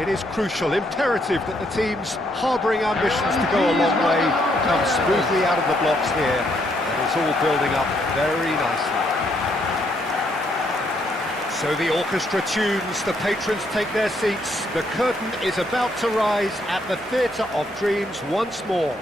It is crucial, imperative that the teams harbouring ambitions to go a long way come smoothly out of the blocks here. And it's all building up very nicely. So the orchestra tunes, the patrons take their seats. The curtain is about to rise at the Theatre of Dreams once more.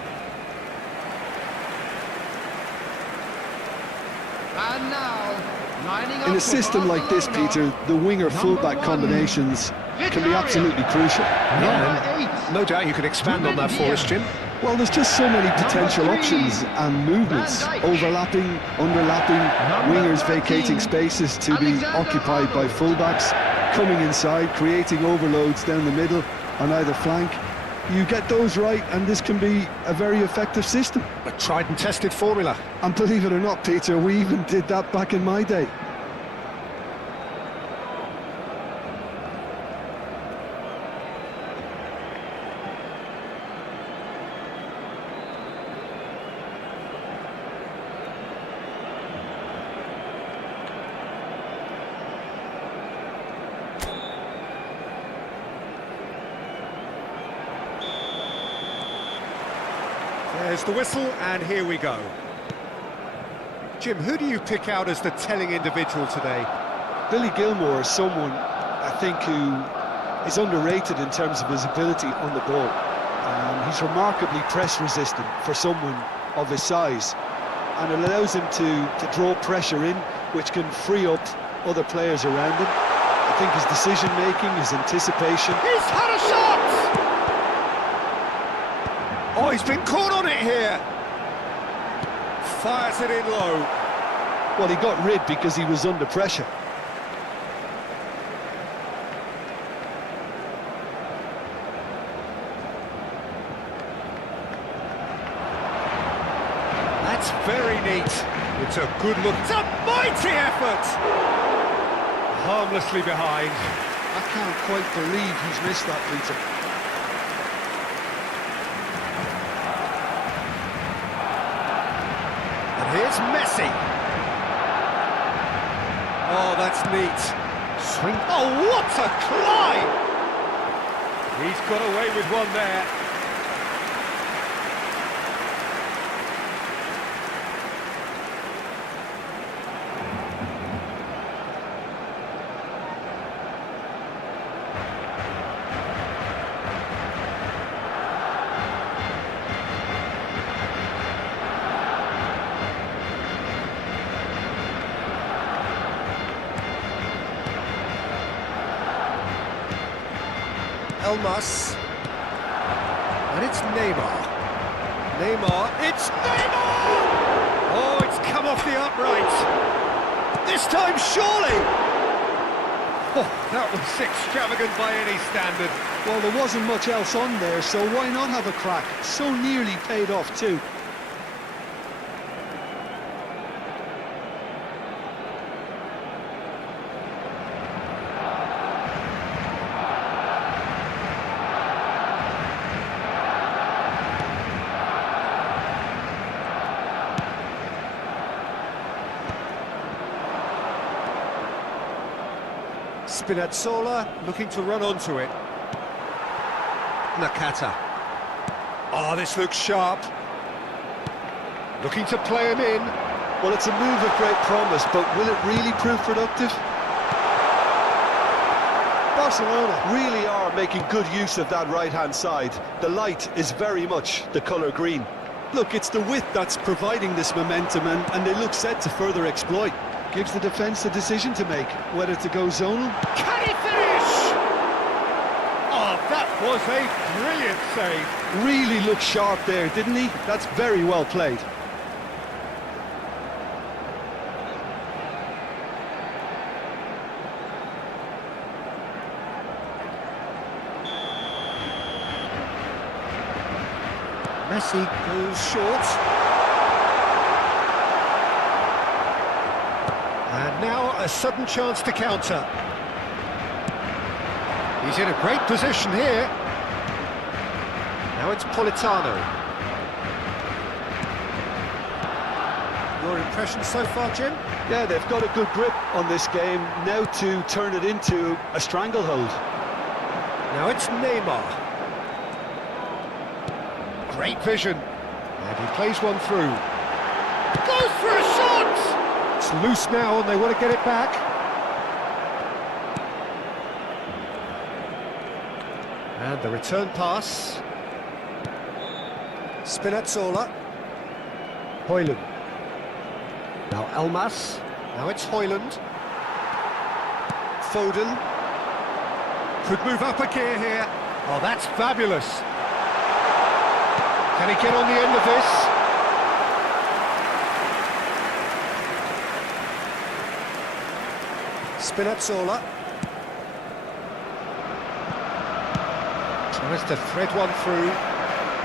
And now, lining up In a system like this, Peter, the winger-fullback combinations can be absolutely crucial. Yeah, no doubt you can expand on that for us, Jim. Well, there's just so many potential options and movements, overlapping, underlapping, wingers vacating spaces to be occupied by fullbacks, coming inside, creating overloads down the middle on either flank. You get those right, and this can be a very effective system. A tried and tested formula. And believe it or not, Peter, we even did that back in my day. There's the whistle, and here we go. Jim, who do you pick out as the telling individual today? Billy Gilmour is someone, I think, who is underrated in terms of his ability on the ball. He's remarkably press-resistant for someone of his size, and it allows him to draw pressure in, which can free up other players around him. I think his decision-making, his anticipation... He's had a shot! Oh, he's been caught on it here. Fires it in low. Well, he got rid because he was under pressure. That's very neat. It's a good look. It's a mighty effort. Harmlessly behind. I can't quite believe he's missed that, Peter. Here's Messi. Oh, that's neat. Swing. Oh, what a climb! He's got away with one there. Elmas, and it's Neymar. It's Neymar! Oh, it's come off the upright. This time, surely! Oh, that was extravagant by any standard. Well, there wasn't much else on there, so why not have a crack? So nearly paid off too. Spinazzola looking to run onto it. Nakata. Oh, this looks sharp. Looking to play him in. Well, it's a move of great promise, but will it really prove productive? Barcelona really are making good use of that right-hand side. The light is very much the colour green. Look, it's the width that's providing this momentum, and they look set to further exploit. Gives the defence a decision to make, whether to go zonal. Can he finish? Oh, that was a brilliant save. Really looked sharp there, didn't he? That's very well played. Messi goes short. And now a sudden chance to counter. He's in a great position here. Now it's Politano. Your impression so far, Jim? Yeah, they've got a good grip on this game, now to turn it into a stranglehold. Now it's Neymar. Great vision. And he plays one through. Goes for a shot! It's loose now and they want to get it back. And the return pass. Spinazzola. Højlund. Now Elmas. Now it's Højlund. Foden. Could move up a gear here. Oh, that's fabulous. Can he get on the end of this? Spinazzola. Tries to thread one through.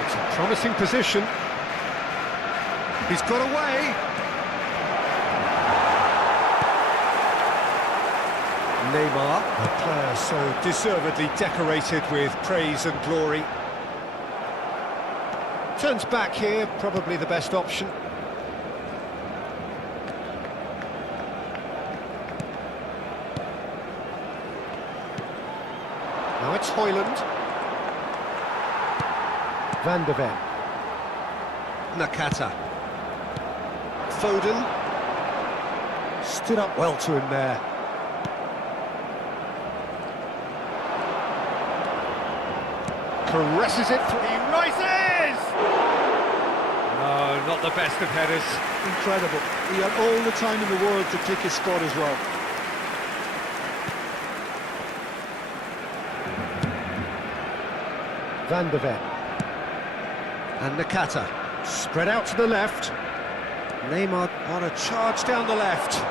It's a promising position. He's got away. Neymar, a player so deservedly decorated with praise and glory. Turns back here, probably the best option. Now it's Højlund. Van de Ven. Nakata. Foden. Stood up well to him there. Caresses it through. He rises! No, not the best of headers. Incredible. He had all the time in the world to pick his spot as well. Van de Ven. And Nakata. Spread out to the left. Neymar on a charge down the left.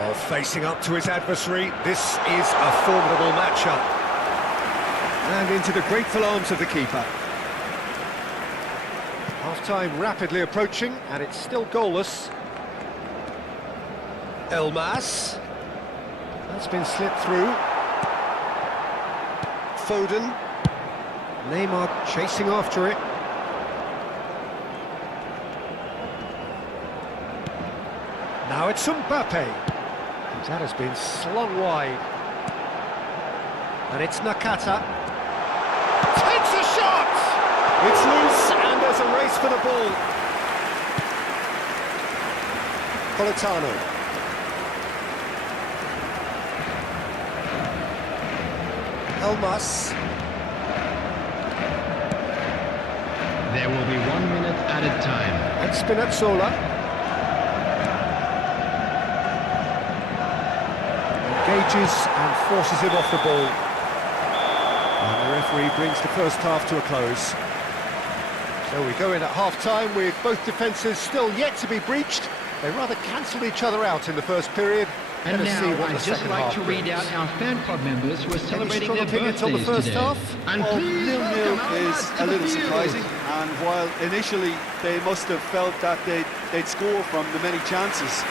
Oh, facing up to his adversary. This is a formidable matchup. And into the grateful arms of the keeper. Half-time rapidly approaching, and it's still goalless. Elmas. That's been slipped through. Foden. Neymar chasing after it. Now it's Mbappe. That has been slung wide. And it's Nakata. Takes a shot! It's loose and there's a race for the ball. Politano. Elmas. There will be 1 minute added time. And Spinazzola. Engages and forces him off the ball. And the referee brings the first half to a close. So we go in at half-time with both defences still yet to be breached. They rather cancelled each other out in the first period. And Let us see now what the I'd just second like half to read brings. out our fan club members who are Any celebrating strong their opinions on the birthdays first today. half? And Well, please 0-0 welcome our is lads to a the little field. surprising, and while initially they must have felt that they'd score from the many chances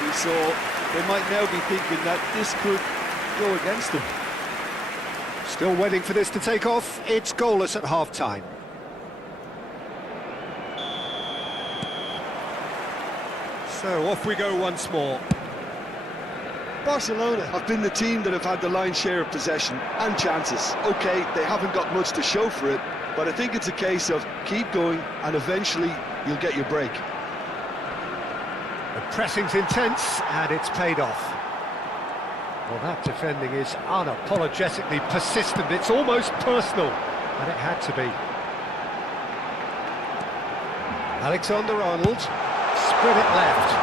we saw, they might now be thinking that this could go against them. Still waiting for this to take off. It's goalless at half-time. So off we go once more. Barcelona have been the team that have had the lion's share of possession and chances. OK, they haven't got much to show for it, but I think it's a case of keep going and eventually you'll get your break. The pressing's intense and it's paid off. Well, that defending is unapologetically persistent. It's almost personal, and it had to be. Alexander-Arnold, spread it left.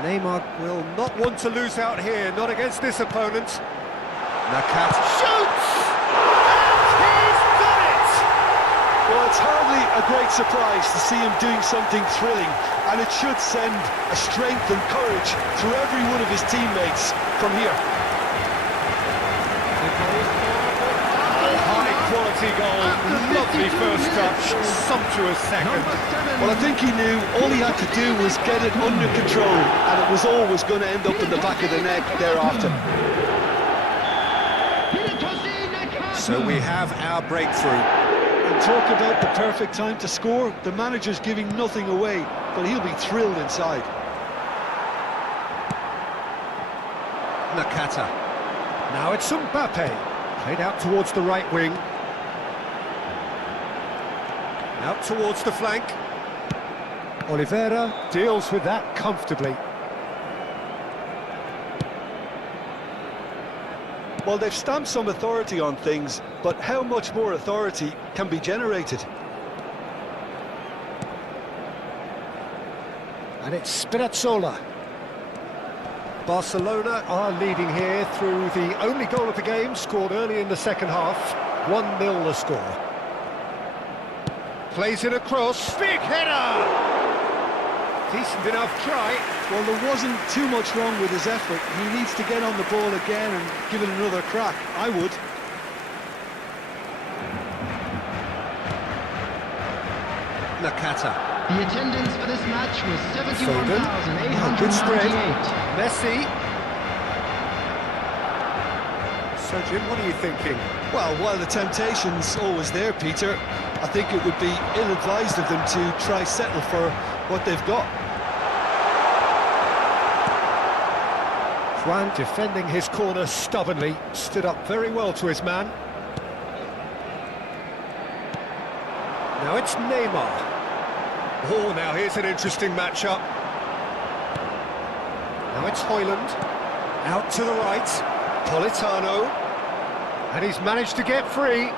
Neymar will not want to lose out here, not against this opponent. Nakata shoots! And he's done it! Well, it's hardly a great surprise to see him doing something thrilling, and it should send a strength and courage through every one of his teammates from here. High-quality goal, lovely first touch, sumptuous second. Well, I think he knew all he had to do was get it under control, and it was always going to end up in the back of the net thereafter. So we have our breakthrough. And Talk about the perfect time to score. The manager's giving nothing away, but he'll be thrilled inside. Nakata. Now it's Mbappe. Played out towards the right wing. Out towards the flank. Oliveira deals with that comfortably. Well, they've stamped some authority on things, but how much more authority can be generated? And it's Spinazzola. Barcelona are leading here through the only goal of the game, scored early in the second half. 1-0 the score. Plays it across. Big header! Decent enough try. Well, there wasn't too much wrong with his effort. He needs to get on the ball again and give it another crack. I would. Nakata. The attendance for this match was Foden. Good spread. 71,888. Messi. So, Jim, what are you thinking? Well, while the temptation's always there, Peter, I think it would be ill-advised of them to try settle for what they've got. Juan defending his corner stubbornly, stood up very well to his man. Now it's Neymar. Oh, now here's an interesting matchup. Now it's Højlund. Out to the right. Politano. And he's managed to get free.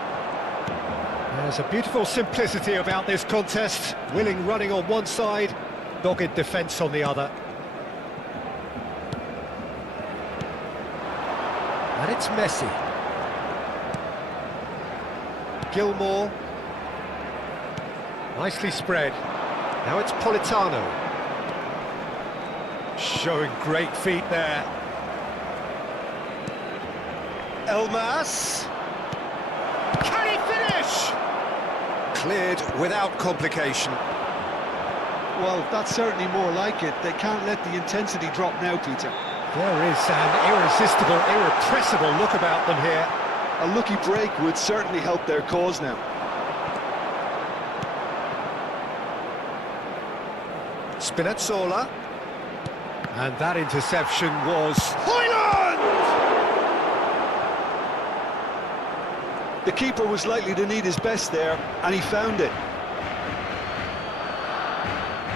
There's a beautiful simplicity about this contest. Willing running on one side, dogged defence on the other. And it's Messi. Gilmour. Nicely spread. Now it's Politano. Showing great feet there. Elmas. Can he finish? Cleared without complication. Well, that's certainly more like it. They can't let the intensity drop now, Peter. There is an irresistible, irrepressible look about them here. A lucky break would certainly help their cause now. Spinazzola. And that interception was Højlund! The keeper was likely to need his best there, and he found it.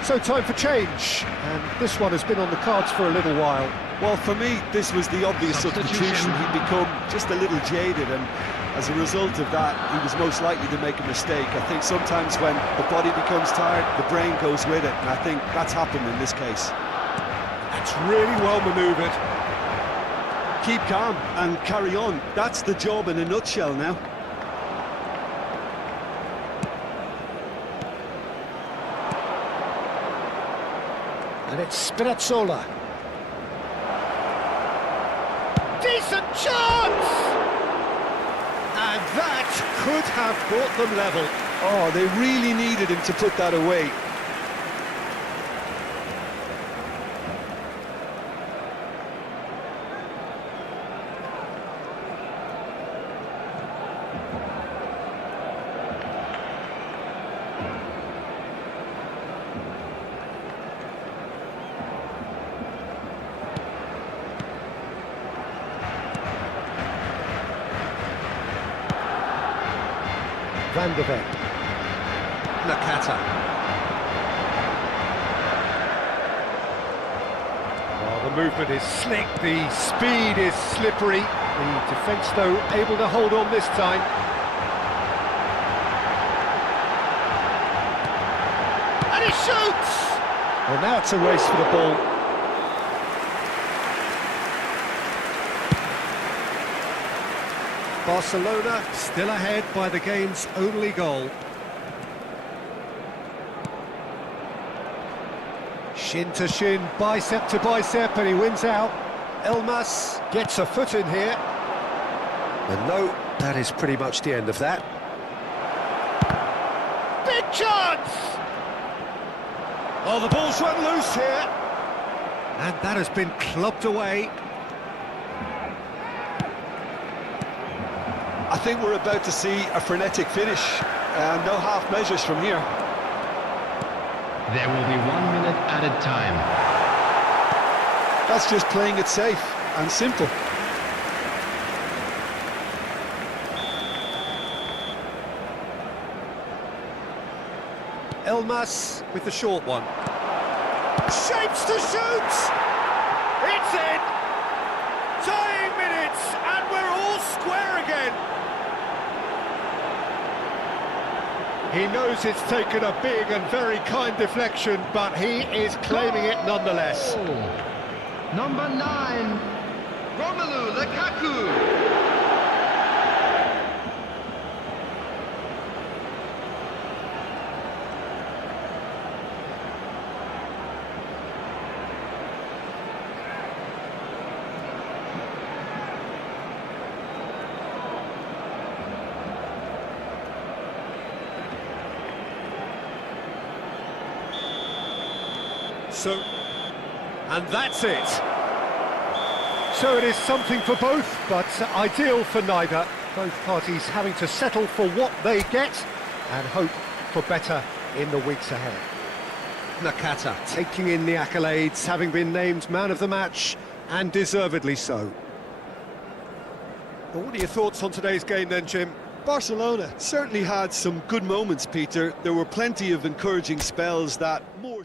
So time for change, and this one has been on the cards for a little while. Well, for me, this was the obvious substitution. He'd become just a little jaded, and as a result of that, he was most likely to make a mistake. I think sometimes when the body becomes tired, the brain goes with it, and I think that's happened in this case. That's really well manoeuvred. Keep calm and carry on. That's the job in a nutshell now. And it's Spinazzola. Decent chance! And that could have brought them level. Oh, they really needed him to put that away. Van de Beek. Nakata. Oh, the movement is slick, the speed is slippery. The defence, though, able to hold on this time. And he shoots! Well, now it's a race for the ball. Barcelona still ahead by the game's only goal. Shin to shin, bicep to bicep, and he wins out. Elmas gets a foot in here. And no, that is pretty much the end of that. Big chance! Oh, the ball's run loose here. And that has been clubbed away. I think we're about to see a frenetic finish. No half measures from here. There will be 1 minute added time. That's just playing it safe and simple. Elmas with the short one. Shapes to shoot! It's in! Tying minutes, and we're all square again. He knows it's taken a big and very kind deflection, but he is claiming it nonetheless. Number 9, Romelu Lukaku. And that's it. So it is something for both, but ideal for neither. Both parties having to settle for what they get and hope for better in the weeks ahead. Nakata taking in the accolades, having been named man of the match, and deservedly so. Well, what are your thoughts on today's game then, Jim? Barcelona certainly had some good moments, Peter. There were plenty of encouraging spells that more...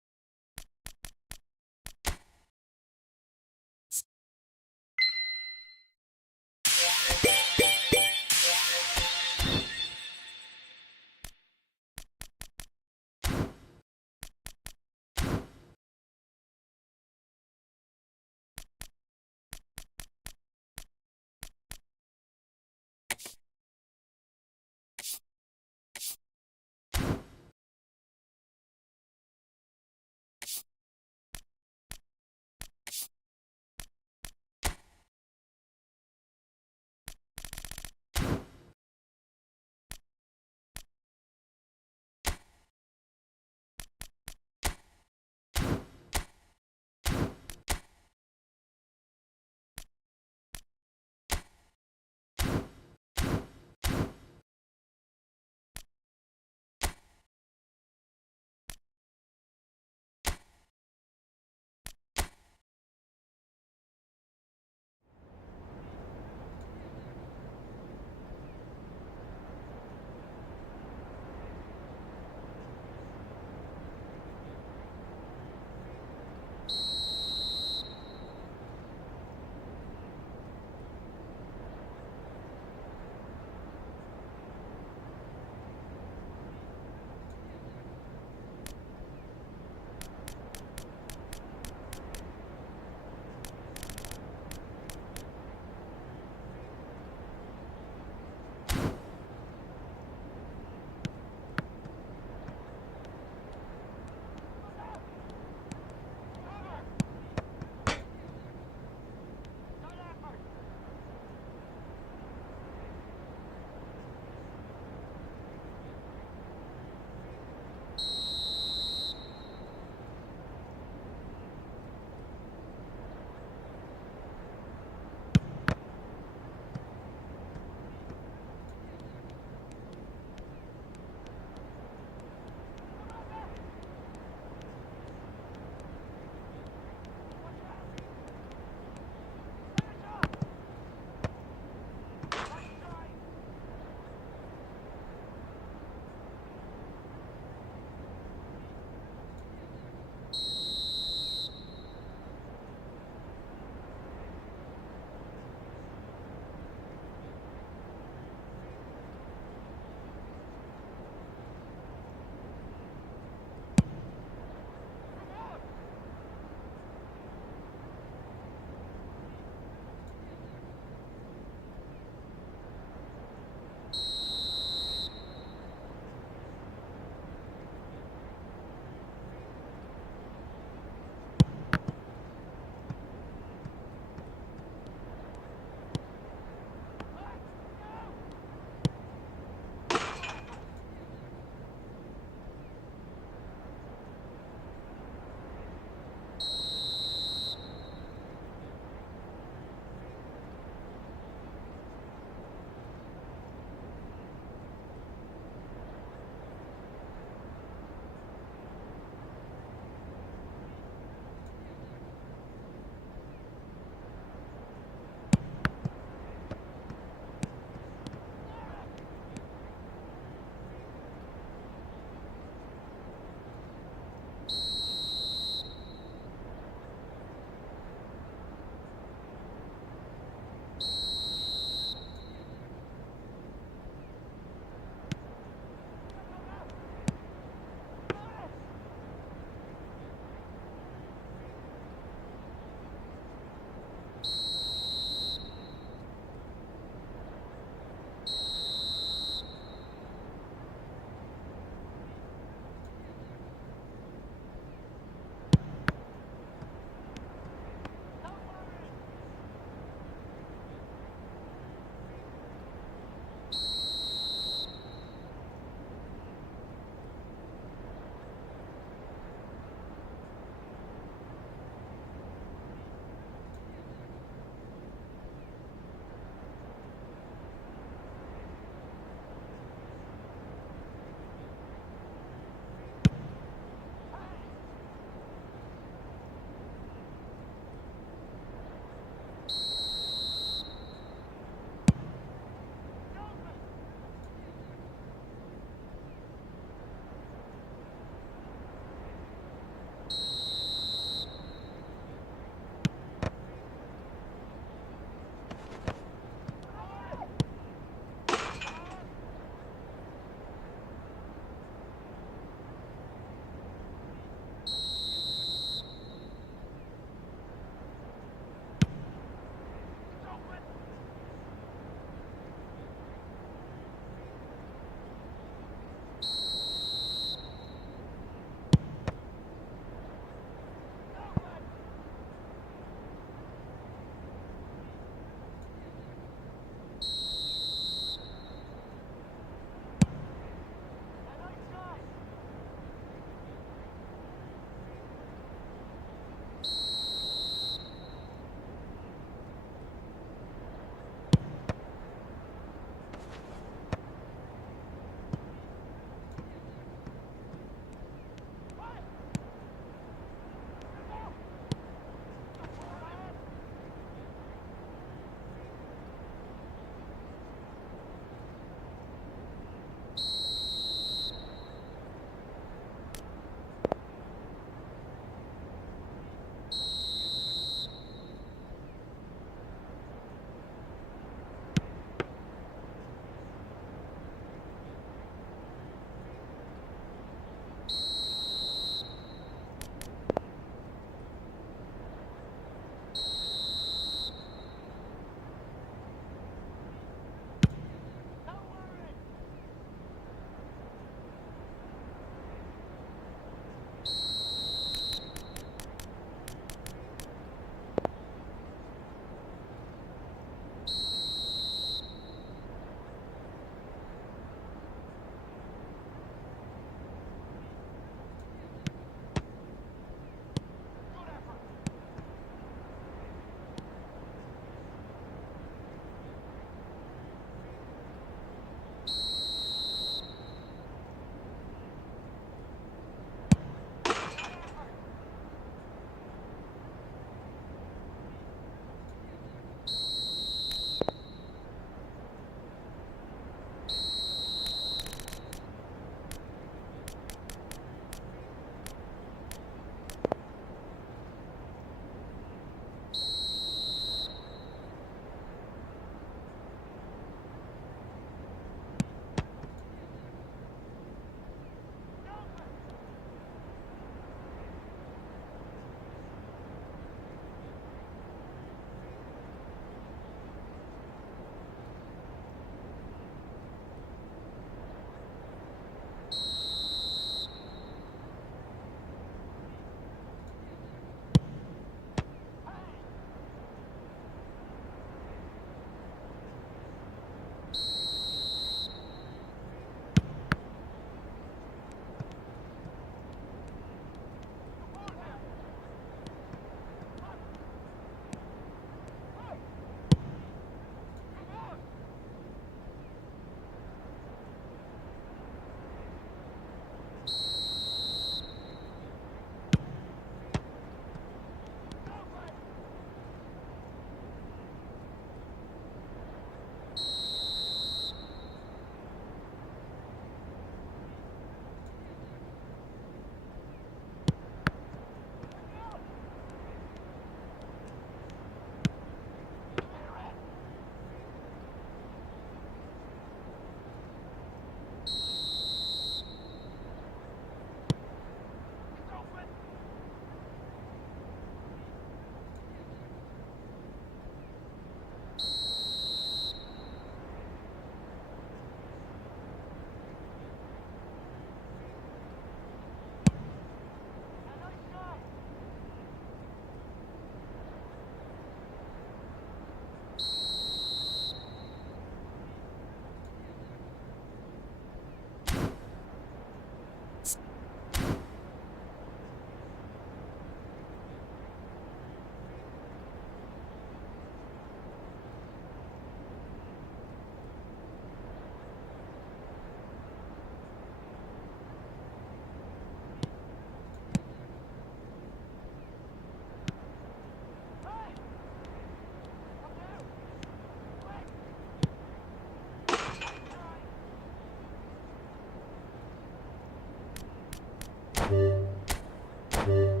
it.